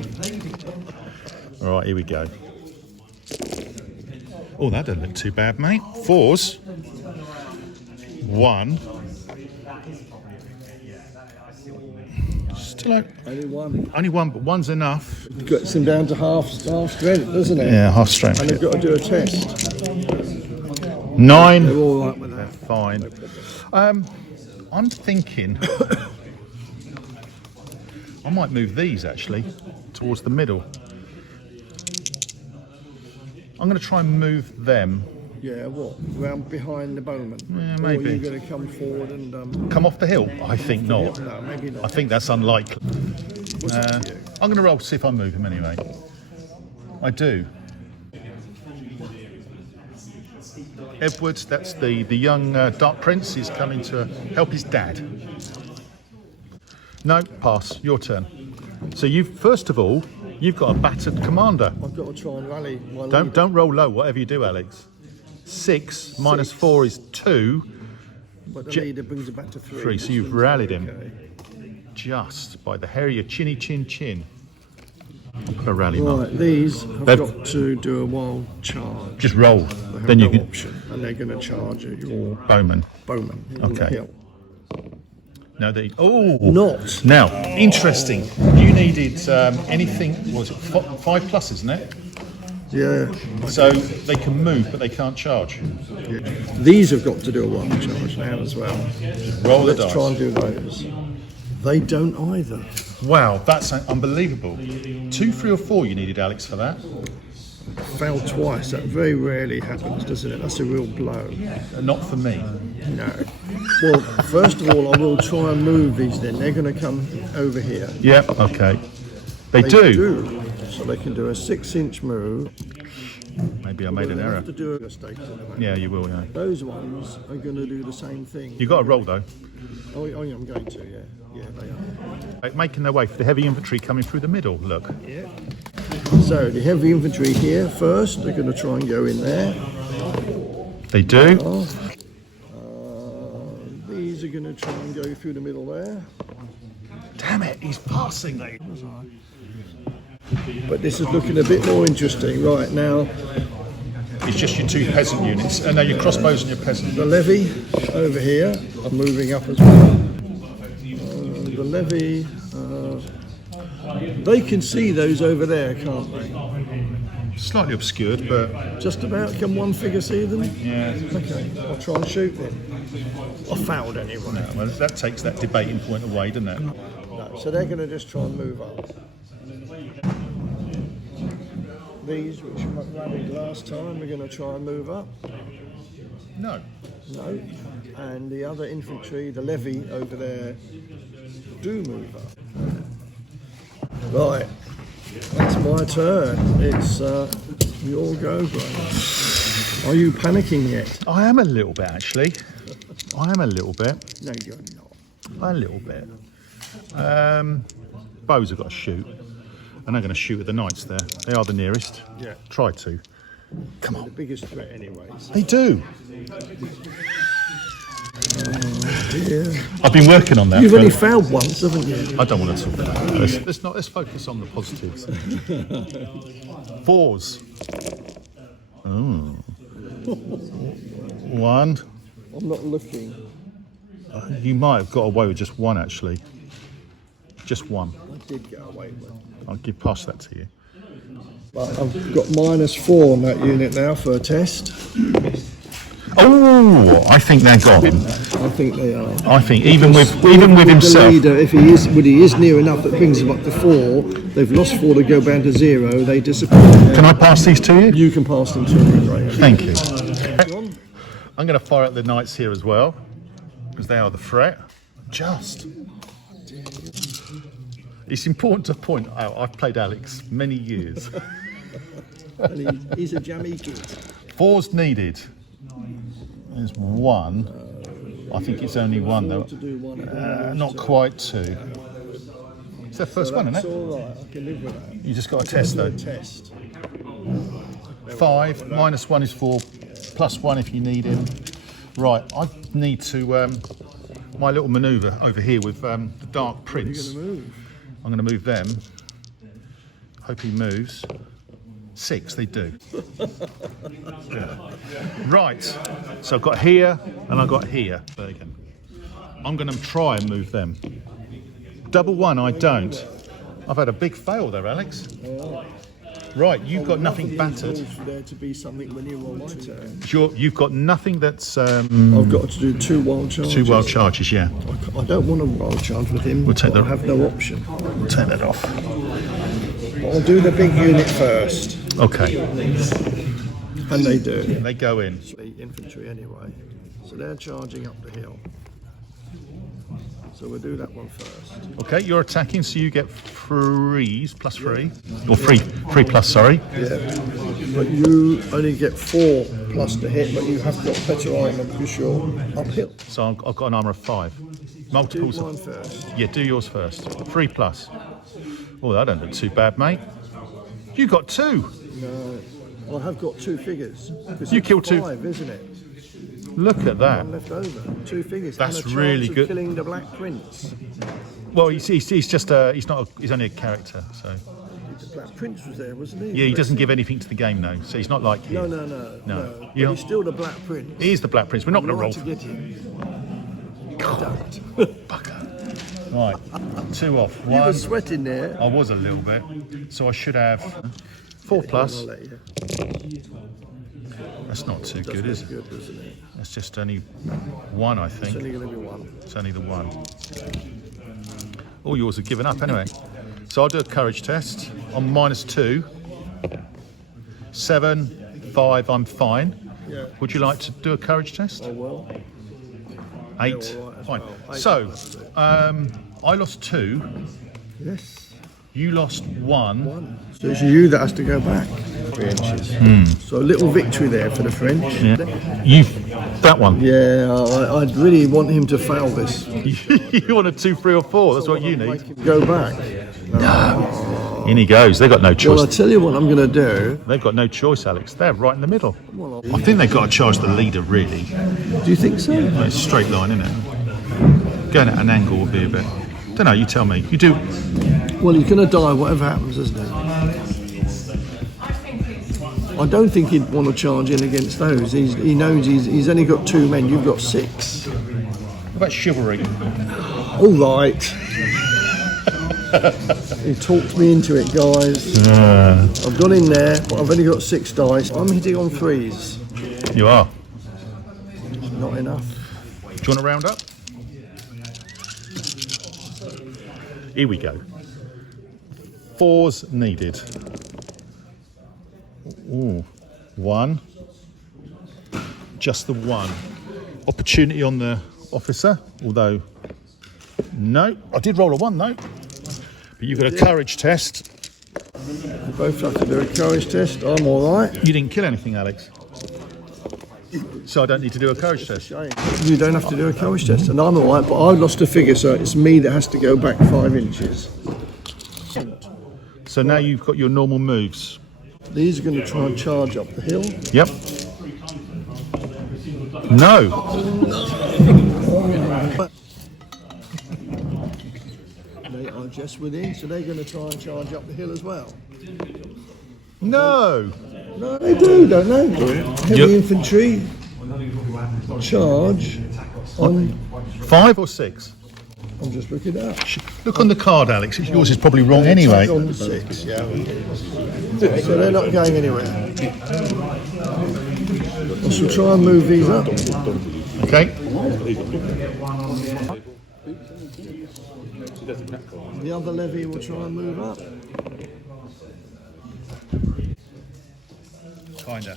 All right, here we go. Oh, that doesn't look too bad, mate. Fours. One. Still like... Only one. Only one, but one's enough. It gets them down to half strength, doesn't it? Yeah, half strength. And they've got to do a test. 9. They're all right with that. Fine. I'm thinking I might move these actually towards the middle. I'm going to try and move them. Yeah, what? Round behind the bowman? Yeah, maybe. Or are you going to come forward and... Come off the hill? I think not. No, maybe not. I think that's unlikely. I'm going to roll to see if I move him anyway. I do. Edwards, that's the young Dark Prince. He's coming to help his dad. No, pass. Your turn. So first of all, you've got a battered commander. I've got to try and rally my Don't roll low, whatever you do, Alex. 6 minus 4 is 2. But the leader brings it back to 3. 3, so you've rallied him. Okay. Just by the hair of your chinny chin chin. Put a rally mark. Right, these have got to do a wild charge. Just roll. They have Then you no can... option, and they're going to charge at your Bowman. bowman. On the Okay. hill. No, they... Oh! Not. Now, interesting. You needed anything... What was it? 5 plus, isn't it? Yeah. So they can move, but they can't charge. Yeah. These have got to do a wild charge now as well. Roll the Let's dice. try and do those. They don't either. Wow, that's unbelievable. 2, 3 or 4 you needed, Alex, for that. Failed twice. That very rarely happens, doesn't it? That's a real blow. Not for me. No. Well, first of all, I will try and move these then. They're going to come over here. Yep, okay. They do. So they can do a 6-inch move. Maybe I made an error. Have to do a mistake. Yeah, you will, yeah. Those ones are going to do the same thing. You got to roll, though. Oh, I'm going to, yeah. Yeah, they are. Like making their way for the heavy infantry coming through the middle, look. Yeah. So the heavy infantry here first, they're going to try and go in there. They do. These are going to try and go through the middle there. Damn it, he's passing me. But this is looking a bit more interesting. Right, now It's just your 2 peasant units. No, your crossbows and your peasant. the levy over here are moving up as well. The levy, they can see those over there, can't they? Slightly obscured, but... Just about. Can one figure see them? Yeah. Okay, I'll try and shoot them. I fouled anyway. No, well, that takes that debating point away, doesn't it? No, so they're going to just try and move up. These, which rallied last time, are going to try and move up. No. No. And the other infantry, the levy over there, do move up. Right. That's my turn. It's your go, brother. Are you panicking yet? I am a little bit, actually. I am a little bit. No, you're not. A little bit. Bows have got to shoot. And they're going to shoot at the knights there. They are the nearest. Yeah. Try to. Come The on. biggest threat, anyways. They do. Yeah. I've been working on that. You've only failed once, haven't you? I don't want to talk about that. Let's focus on the positives. 4s. Oh. 1. I'm not looking. You might have got away with just 1, actually. Just 1. I did get away with it. I'll give past that to you. But I've got -4 on that unit now for a test. Oh, I think they're gone. I think they are. I think even with The himself. leader, if he is near enough, that brings them up to 4. They've lost 4 to go down to 0. They disappear. Can I pass these to you? You can pass them to me, right? Thank you. I'm going to fire at the knights here as well, because they are the threat. Just. It's important to point out I've played Alex many years. And he's a jammy kid. 4's needed. There's 1. I think it's only 1 though. To do one Not quite 2. It's the first one, isn't That's it? all right. I can live with that. You just got a test though. Test. 5 minus 1 is 4. Plus 1 if you need him. Right, I need to my little manoeuvre over here with the Dark Prince. You're going to move. I'm going to move them. Hope he moves. 6, they do. Yeah. Right, so I've got here and I've got here. There you go. I'm going to try and move them. Double 1, I don't. I've had a big fail there, Alex. Right, you've got nothing battered. For there to be something when you roll my turn. You've got nothing that's... I've got to do 2 wild charges. 2 wild charges, yeah. I don't want a wild charge with him. We'll take but that. I have no option. We'll take that off. I'll do the big unit first. Okay, And they do. they go in. Infantry anyway. So they're charging up the hill. So we'll do that one first. Okay, you're attacking, so you get 3s plus 3. Or 3 plus, sorry. Yeah. But you only get 4 plus to hit, but you have got better armour because you're uphill. So I've got an armour of 5. Do Multiples one of... first. Yeah, do yours first. 3 plus. Oh, that don't look too bad, mate. You got 2. No. Well, I have got 2 figures. Because You it's killed 2. 5, isn't it? Look at that. One left over. 2 figures. That's and a really chance of good. Killing the Black Prince. Well, he's just he's only a character, so The Black Prince was there, wasn't he? yeah, he doesn't give anything to the game though, so he's not like him. No. No. But You- he's still the Black Prince. He is the Black Prince. We're not going to roll. To get him. Don't. Bugger. Right, 2 off. You were 1. sweating there. I was a little bit, so I should have 4 plus. I'll let you. That's not too good, is it? Good, isn't it? That's just only 1, I It's think. only going to be 1. It's only the 1. All yours are given up anyway. So I'll do a courage test on -2. 7, 5, I'm fine. Yeah. Would you like to do a courage test? Oh well. 8, all right as fine. well. 8 So, plus 2. I lost 2, Yes. you lost 1. 1. So it's you that has to go back 3 inches. So a little victory there for the French. Yeah. That one. Yeah, I'd really want him to fail this. You want a 2, 3 or 4, that's what you Make need. him go back. In he goes, they've got no Well, I'll choice. tell you what I'm going to do. They've got no choice, Alex. They're right in the middle. Well, I think they've got to charge the leader, really. do you think so? Well, it's a straight line, isn't it? Going at an angle would be a bit... Don't know, you tell me. You do... Well, he's going to die whatever happens, isn't he? I don't think he'd want to charge in against those. He knows he's only got 2 men. You've got 6. What about chivalry? All right. He talked me into it, guys. I've gone in there, but I've only got 6 dice. I'm hitting on 3s. You are. Not enough. Do you want to round up? Here we go. 4s needed. Ooh, 1. Just the 1. Opportunity on the officer, although no, I did roll a 1 though. But you've got a courage test. We both have to do a courage test. I'm all right. You didn't kill anything, Alex. So I don't need to do a courage test. Shame. You don't have to do a courage test, and I'm all right. But I've lost a figure, so it's me that has to go back 5 inches. So now you've got your normal moves. These are going to try and charge up the hill. Yep. No. They are just within, so they're going to try and charge up the hill as well. No. No, they do, don't they? Heavy Yep. infantry charge on. 5 or 6? I'm just looking it up. Look on the card, Alex. Yours is probably wrong anyway. On the 6, yeah. So they're not going anywhere. I shall try and move these up. Okay. The other levy will try and move up. Kinda.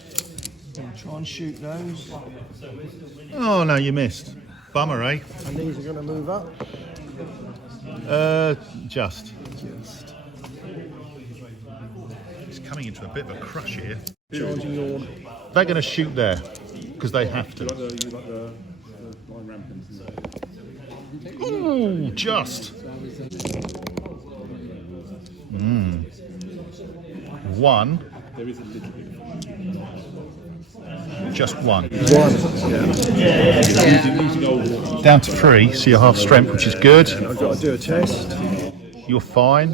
And try and shoot those. Oh no, you missed. Bummer, eh? And these are going to move up. Just. It's coming into a bit of a crush here. Charging your... They're going to shoot there because they have to. Lion Rampant. Ooh, just. One. There is a little bit. Just one. Using old. Down to 3, so you're half strength, which is good. I've got to do a test. You're fine.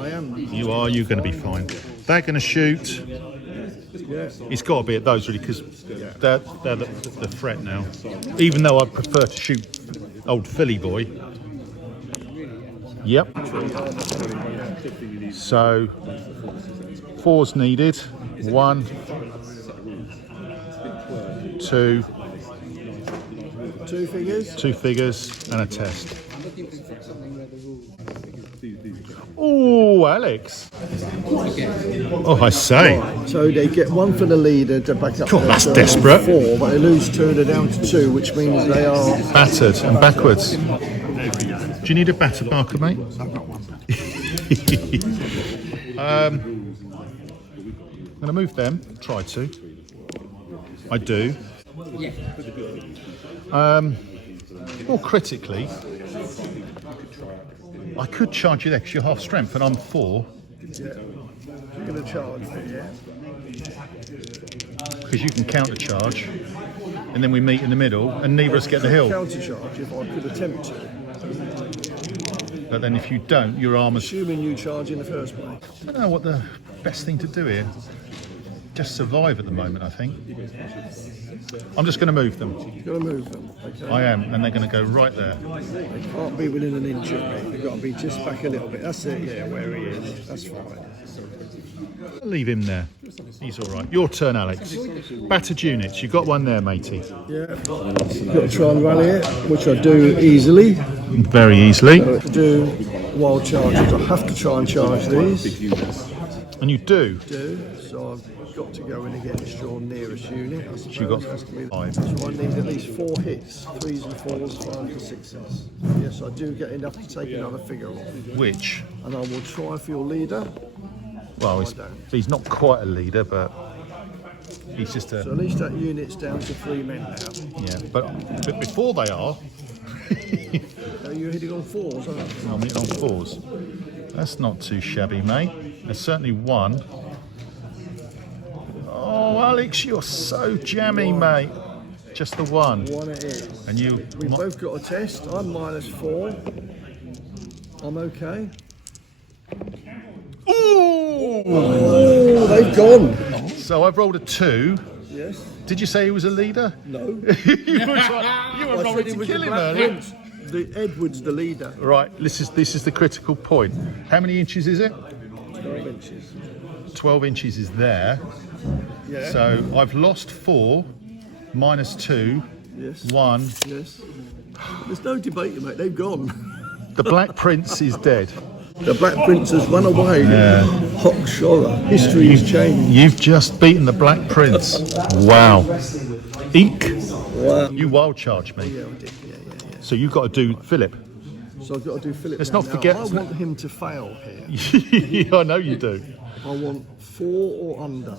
I am. You are. You're going to be fine. They're going to shoot. Yeah. It's got to be at those really because they're the threat now. Even though I prefer to shoot old Philly boy. Yep. So 4's needed. 1, 2. 2 figures. 2 figures and a test. Oh, Alex. Oh, I say. Right, so they get 1 for the leader to back up. God, that's desperate. 4, but they lose 2, they're down to 2, which means they are... Battered and backwards. Do you need a battered marker, mate? I'm going to move them. Try to. I do. More critically, I could charge you there because you're half strength and I'm 4. Yeah. You're going to charge me, yeah? Because you can counter charge and then we meet in the middle and neither of us get the hill. Counter charge if I could attempt to. But then if you don't, your armour's... Assuming you charge in the first place. I don't know what the best thing to do here. Just survive at the moment, I think. I'm just going to move them. You've got to move them. Okay. I am, and they're going to go right there. They can't be within an inch of me. They've got to be just back a little bit. That's it, yeah, where he is. That's fine. Leave him there. He's all right. Your turn, Alex. Battered units. You've got one there, matey. Yeah. You've got to try and rally it, which I do easily. Very easily. To do wild charges, I have to try and charge these. And you do. So I've got to go in against your nearest unit. I suppose. You got Has to be 5. So I need at least 4 hits, 3s and 4s, 5s and 6s. Yes, I do get enough to take another figure off. Which, And I will try for your leader. well, he's not quite a leader, but he's just a... So at least that unit's down to 3 men now. Yeah, but before they are... Are you hitting on 4s, aren't you? I'm hitting on 4s. That's not too shabby, mate. There's certainly 1. Oh, Alex, you're so jammy, mate. Just the 1. 1 it is. And you... We've both got a test. I'm -4. I'm okay. Ooh! Oh, they've gone. So I've rolled a 2. Yes. Did you say he was a leader? No. you were rolling to kill him earlier. The Edward's the leader. Right, this is the critical point. How many inches is it? 12 inches. 12 inches is there. Yeah. So I've lost 4, -2, Yes. 1. Yes. There's no debate, mate. They've gone. The Black Prince is dead. The Black Prince has run away. Hock Shora. History has changed. You've just beaten the Black Prince. Wow. Ink. Wow. You wild charge me. Yeah, I did. Yeah. So you've got to do Philip. So I've got to do Philip. Let's now. not forget- Now, I want him to fail here. I know you do. I want 4 or under.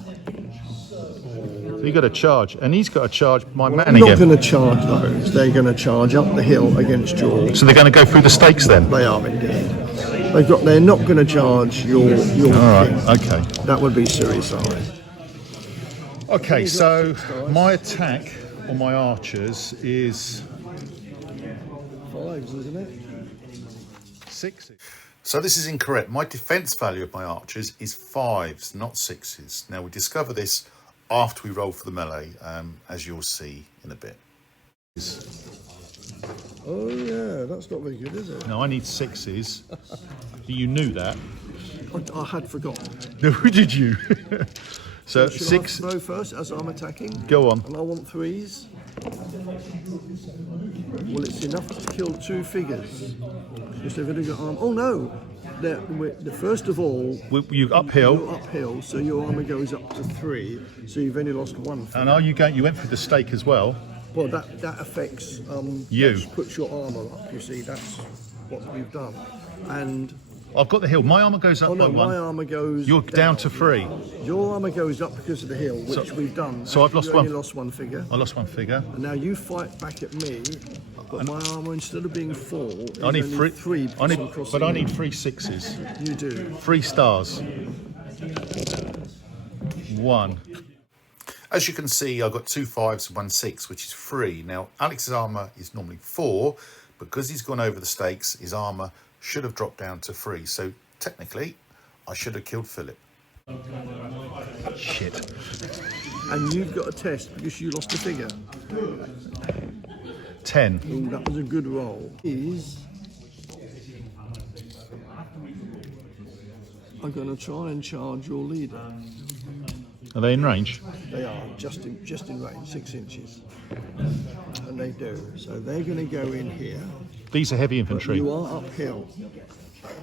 So you got to charge, and he's got to charge my man I'm not again. going to charge those. They're going to charge up the hill against yours. So they're going to go through the stakes then. They are indeed. They're not going to charge your All right. king. Okay. That would be suicide. Okay. So my attack on my archers is 5s, isn't it? 6. So this is incorrect. My defence value of my archers is 5s, not 6s. Now we discover this after we roll for the melee, as you'll see in a bit. Oh yeah, that's not very good, is it? Now I need 6s. You knew that. I had forgotten. No, did you? So Should 6. I throw first as I'm attacking? Go on. And I want 3s. Well, it's enough to kill 2 figures. Because they've only got arm. Oh no! First of all, You uphill. you're uphill, so your armour goes up to 3. So you've only lost 1. And are you going? You went through the stake as well. Well, that affects You. that puts your armour up. You see, that's what we've done. And I've got the hill. My armour goes up oh no, by 1. my armour goes. You're down to 3. Your armour goes up because of the hill, which we've done. So I've lost you one. only lost 1 figure. I lost 1 figure. And now you fight back at me, but my armour, instead of being 4, is I need only 3. 3. I need, but I need 3 6s. You do. 3 stars. 1. As you can see, I've got 2 5s and 1 6, which is 3. Now, Alex's armour is normally 4. Because he's gone over the stakes, his armour should have dropped down to 3. So, technically, I should have killed Philip. Shit. And you've got a test because you lost a figure. 10. Ooh, that was a good roll. I'm going to try and charge your leader. Are they in range? They are just in range, 6 inches, and they do. So they're going to go in here. These are heavy But infantry. you are uphill.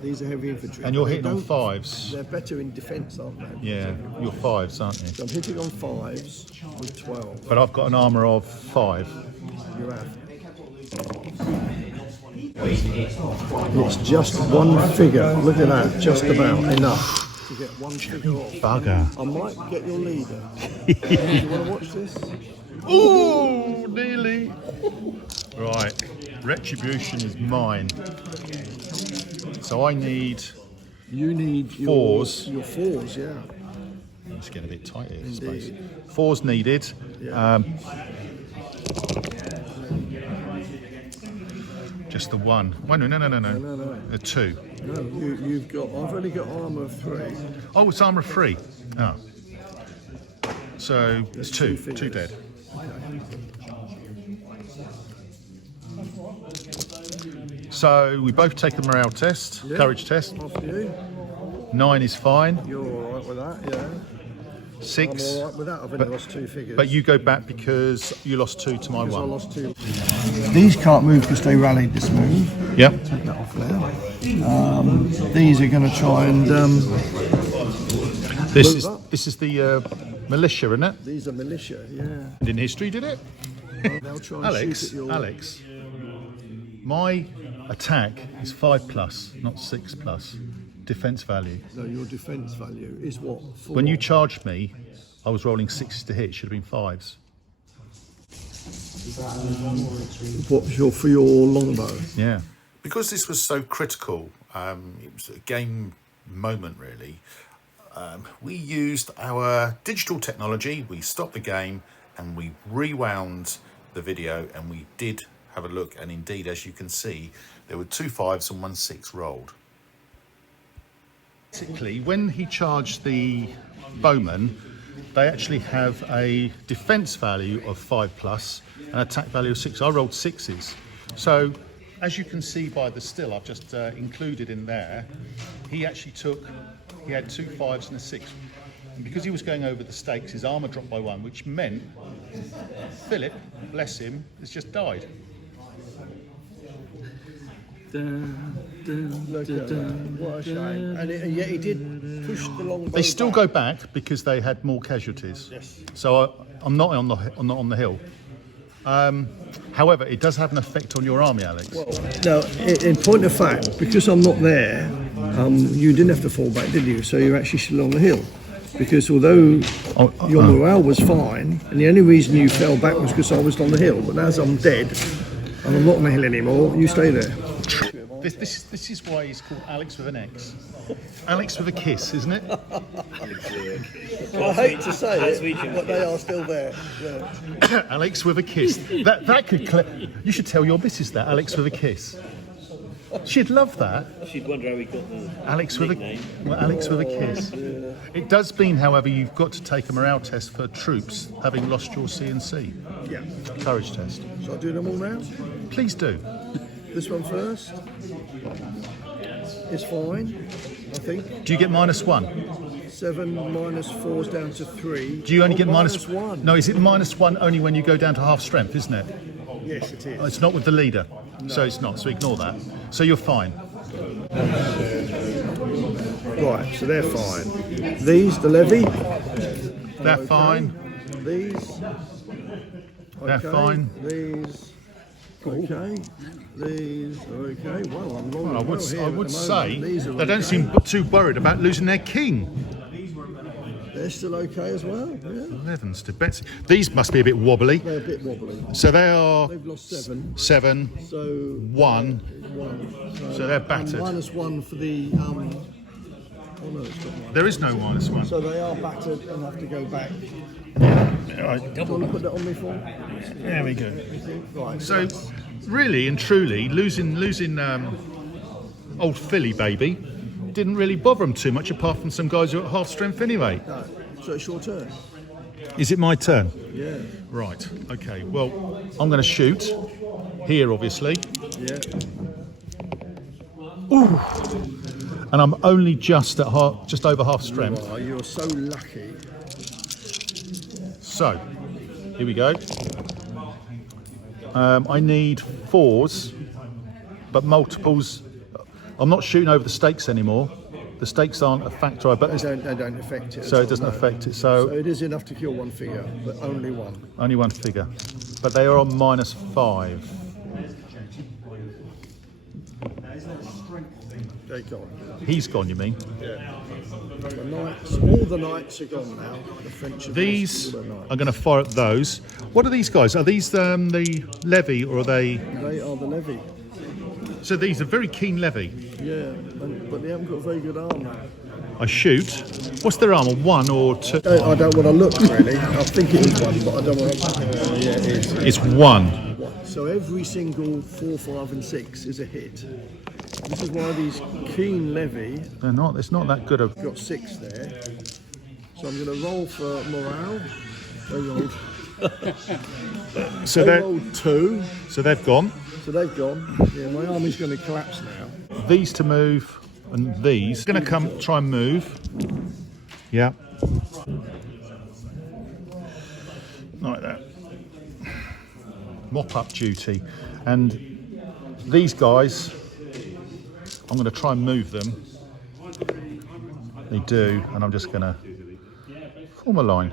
These are heavy infantry. And you're They hitting on don't- 5s. They're better in defence, aren't they? Yeah, you're 5s, aren't you? So I'm hitting on 5s with 12. But I've got an armour of 5. You have. It's just 1 figure. Look at that. Just about enough to get 1 figure off. Bugger. I might get your leader. Do you want to watch this? Ooh, nearly. Right, retribution is mine. So I need. You need your 4s. Your 4s, yeah. It's getting a bit tight here, I Indeed. suppose. 4s needed. Yeah. Just the 1. Wait, no. No. A 2. No, you've got. I've only got armour of 3. Oh, it's armour of 3. Oh. So it's 2. 2 2 dead. So we both take the morale test, Yeah. courage test. After you. 9 is fine. You're all right with that, yeah. 6. I'm all right with that. I've only lost 2 figures. But you go back because you lost 2 to my Because I 1. lost 2. These can't move because they rallied this move. Yep. Take that off there. These are going to try and. This Move is up. this is the militia, isn't it? These are militia, yeah. And in history, did it? They'll try and shoot at your. Alex, my attack is 5+, not 6+. Defense value. No, your defence value is what? 4. When you charged me, I was rolling 6s to hit. Should have been 5s. What's your for your longbow? Yeah. Because this was so critical, it was a game moment really. We used our digital technology. We stopped the game and we rewound the video, and we did have a look. And indeed, as you can see, there were 2 5s and 1 6 rolled. Basically, when he charged the bowman, they actually have a defense value of 5+ and attack value of 6. I rolled 6s. So, as you can see by the still I've just included in there, he had 2 5s and a 6. And because he was going over the stakes, his armour dropped by 1, which meant Philip, bless him, has just died. Look at that. What a shame. And yet he did push the longbow. They still back. go back because they had more casualties. Yes. So I'm not on the hill. However, it does have an effect on your army, Alex. Well, no, in point of fact, because I'm not there, you didn't have to fall back, did you? So you're actually still on the hill. Because although your morale was fine, and the only reason you fell back was because I was on the hill, but as I'm dead, and I'm not on the hill anymore, you stay there. This is why he's called Alex with an X. Alex with a kiss, isn't it? I hate to say it, but they are still there. Yeah. Alex with a kiss. That could. You should tell your missus that. Alex with a kiss. She'd love that. She'd wonder how he got the Alex with nickname. Alex with a kiss. It does mean, however, you've got to take a morale test for troops having lost your C&C. Yeah. Courage test. Shall I do them all now? Please do. This one first. It's fine, I think. Do you get -1? 7 minus 4 is down to 3. Do you only get minus 1? No, is it -1 only when you go down to half strength, isn't it? Yes, it is. It's not with the leader, so it's not. So ignore that. So you're fine. Right, so they're fine. These, the levy. They're Okay. fine. These. They're Okay. fine. These. Okay, these are okay. Well, I'm rolling Well, I would, well here I at would the say moment. These are they don't okay. seem too worried about losing their king. They're still okay as well. Yeah, 11s to Betsy. These must be a bit wobbly. they're a bit wobbly. So they are They've lost 7. 7, So 1. 1. So they're battered. -1 for the. Oh no, it's got -1. There is no -1. So they are battered and have to go back. Right, Do you want to put that on me for? there we go. Right. So, really and truly, losing old Philly baby didn't really bother them too much, apart from some guys who are at half strength anyway. No. So it's your turn. Is it my turn? Yeah. Right. Okay. Well, I'm going to shoot here, obviously, Yeah. and I'm only just at just over half strength. Oh, you're so lucky. So, here we go. I need 4s, but multiples. I'm not shooting over the stakes anymore. The stakes aren't a factor, but They don't affect it. so at it all, doesn't no. affect it. So So it is enough to kill one figure, but only one. only one figure, but they are on -5. They're gone. He's gone, you mean? The knights, all the knights are gone now. The French have These lost all their knights. are going to fire at those. What are these guys? Are these the levy, or are they? They are the levy. So these are very keen levy. Yeah, but they haven't got very good armour. I shoot. What's their armour? 1 or 2? I don't want to look really. I think it is 1, but I don't want to. Yeah, it is. It's 1. So every single 4, 5, and 6 is a hit. This is why these keen levy They're not. It's not that good. got 6 there. So I'm going to roll for morale. They rolled. So They they rolled 2. so they've gone. So they've gone. Yeah, my army's going to collapse now. These to move, and these going to come try and move. Yeah. Like that. Mop up duty, and these guys, I'm going to try and move them. They do, and I'm just going to form a line.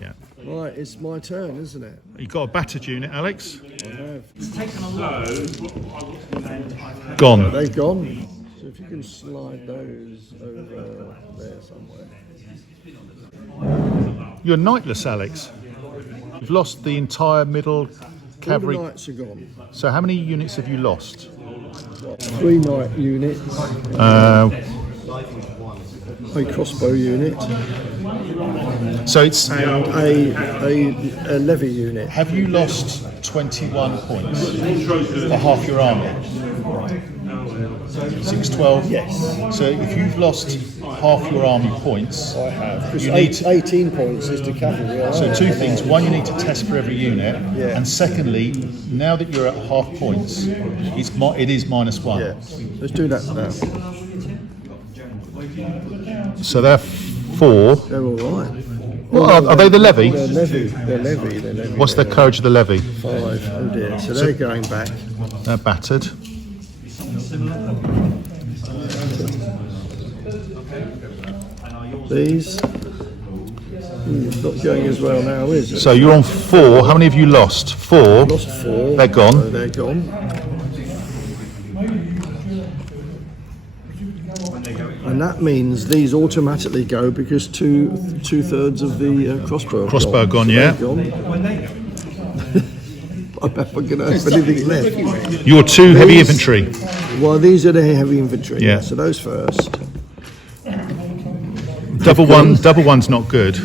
Yeah. Right, it's my turn, isn't it? You got a battered unit, Alex? I have. Gone. They've gone. So if you can slide those over there somewhere. You're knightless, Alex. You've lost the entire middle All the cavalry. knights are gone. So how many units have you lost? What, 3 knight units, a crossbow unit, So it's. and a levy unit. Have you lost 21 points for half your army? 612. Yes, So if you've lost half your army points, I have. Because You need to- 18 points is to cavalry. so 2 things. One, you need to test for every unit, Yeah. and secondly, now that you're at half points, it is -1. Yeah, let's do that now. So they're 4. They're all right. Well, are they the levy? They're levy. They're levy. They're levy. What's the courage of the levy? 5. Oh dear. So they're going back. They're battered. These. It's not going as well now, is it? So you're on 4. How many have you lost? 4. Lost 4. They're gone. So they're gone. And that means these automatically go because two-thirds of the crossbow are Crossbow gone. gone, yeah. They're gone. I'm never going to have anything left. You're 2 heavy These- infantry. Well, these are the heavy infantry. Yeah. So those first. Double one's not good.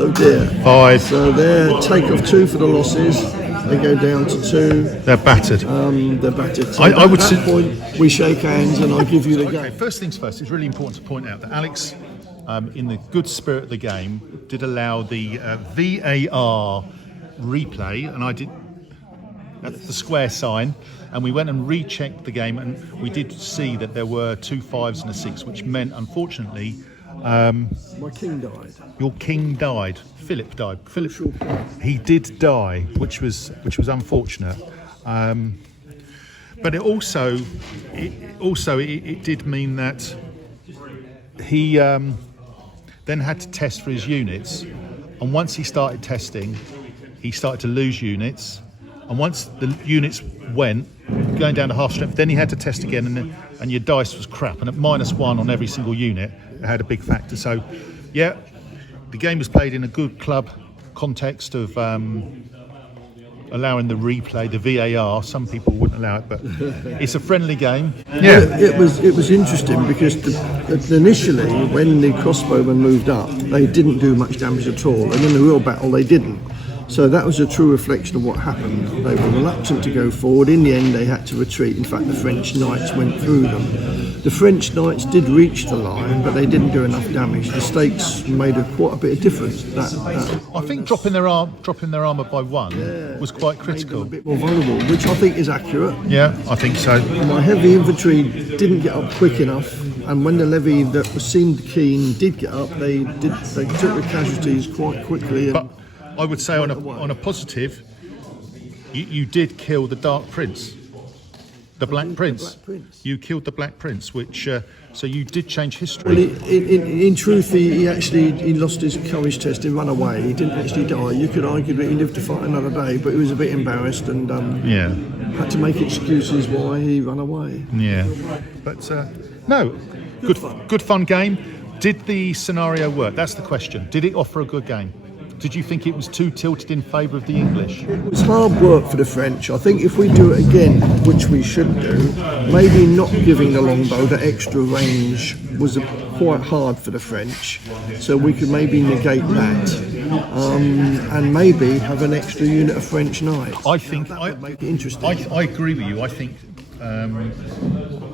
Oh dear. 5. So they're take off 2 for the losses. They go down to 2. They're battered. They're battered. So I would at that point, we shake hands and I give you the Okay, game. first things first, it's really important to point out that Alex, in the good spirit of the game, did allow the VAR replay, and I did that's the square sign, and we went and rechecked the game, and we did see that there were 2 5s and a 6, which meant, unfortunately, My king died. your king died. Philip died. He did die, which was unfortunate. But it also did mean that he then had to test for his units, and once he started testing, he started to lose units, and once the units went going down to half strength, then he had to test again, and your dice was crap, and at -1 on every single unit it had a big factor. So yeah, the game was played in a good club context of allowing the replay, the VAR. Some people wouldn't allow it, but it's a friendly game. Yeah, It was interesting because initially when the crossbowmen moved up, they didn't do much damage at all, and in the real battle they didn't. So that was a true reflection of what happened. They were reluctant to go forward. In the end, they had to retreat. In fact, the French knights went through them. The French knights did reach the line, but they didn't do enough damage. The stakes made quite a bit of difference. I think dropping their armour by 1 was quite critical. A bit more vulnerable, which I think is accurate. Yeah, I think so. My heavy infantry didn't get up quick enough, and when the levy that seemed keen did get up, they took the casualties quite quickly. But I would say on a positive, you did kill the Dark Prince, the Black Prince. You killed the Black Prince, which so you did change history. Well, in truth, he lost his courage test and ran away. He didn't actually die. You could argue that he lived to fight another day, but he was a bit embarrassed and had to make excuses why he ran away. Yeah, but no, good fun game. Did the scenario work? That's the question. Did it offer a good game? Did you think it was too tilted in favour of the English? It was hard work for the French. I think if we do it again, which we should do, maybe not giving the longbow the extra range was quite hard for the French. So we could maybe negate that, and maybe have an extra unit of French knights. I think that would make it interesting. I agree with you. I think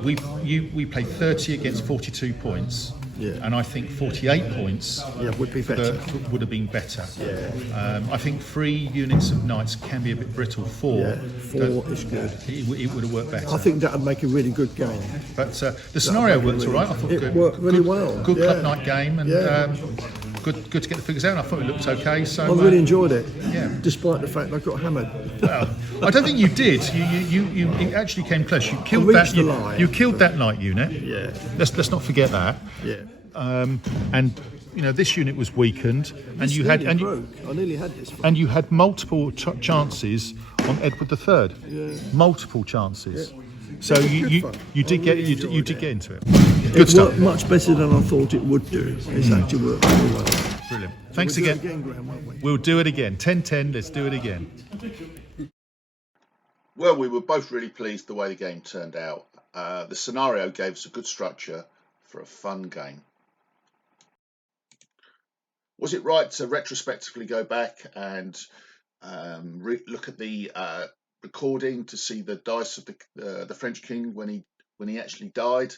we played 30 against 42 points. Yeah. And I think 48 points would be better. Would have been better. Yeah. I think 3 units of knights can be a bit brittle. 4 is good. It would have worked better. I think that would make a really good game. But the scenario worked all right. I thought it worked really well. Good club night game, and good to get the figures out. I thought it looked okay. So I really enjoyed it. Yeah. Despite the fact I got hammered. Well, I don't think you did. You actually came close. You killed the line. You killed that knight unit. Yeah. Let's not forget that. Yeah. And this unit was weakened, and you I nearly had this. And you had multiple chances on Edward III. Yeah. Multiple chances. Yeah. So you did get into it. Good stuff. Worked much better than I thought it would do. It's actually worked really well. Brilliant. Thanks we'll again. Do it again, Graham, won't we? We'll do it again. 10-10. Let's do it again. Well, we were both really pleased the way the game turned out. The scenario gave us a good structure for a fun game. Was it right to retrospectively go back and look at the recording to see the dice of the French king when he actually died?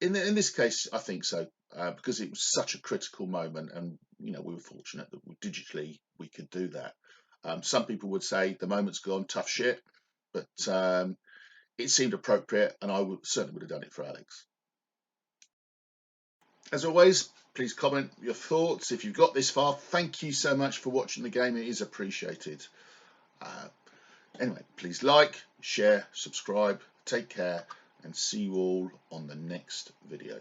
In this case, I think so, because it was such a critical moment, and we were fortunate that digitally we could do that. Some people would say the moment's gone, tough shit, but it seemed appropriate, and I certainly would have done it for Alex. As always, please comment your thoughts. If you've got this far, thank you so much for watching the game. It is appreciated. Anyway, please like, share, subscribe, take care, and see you all on the next video.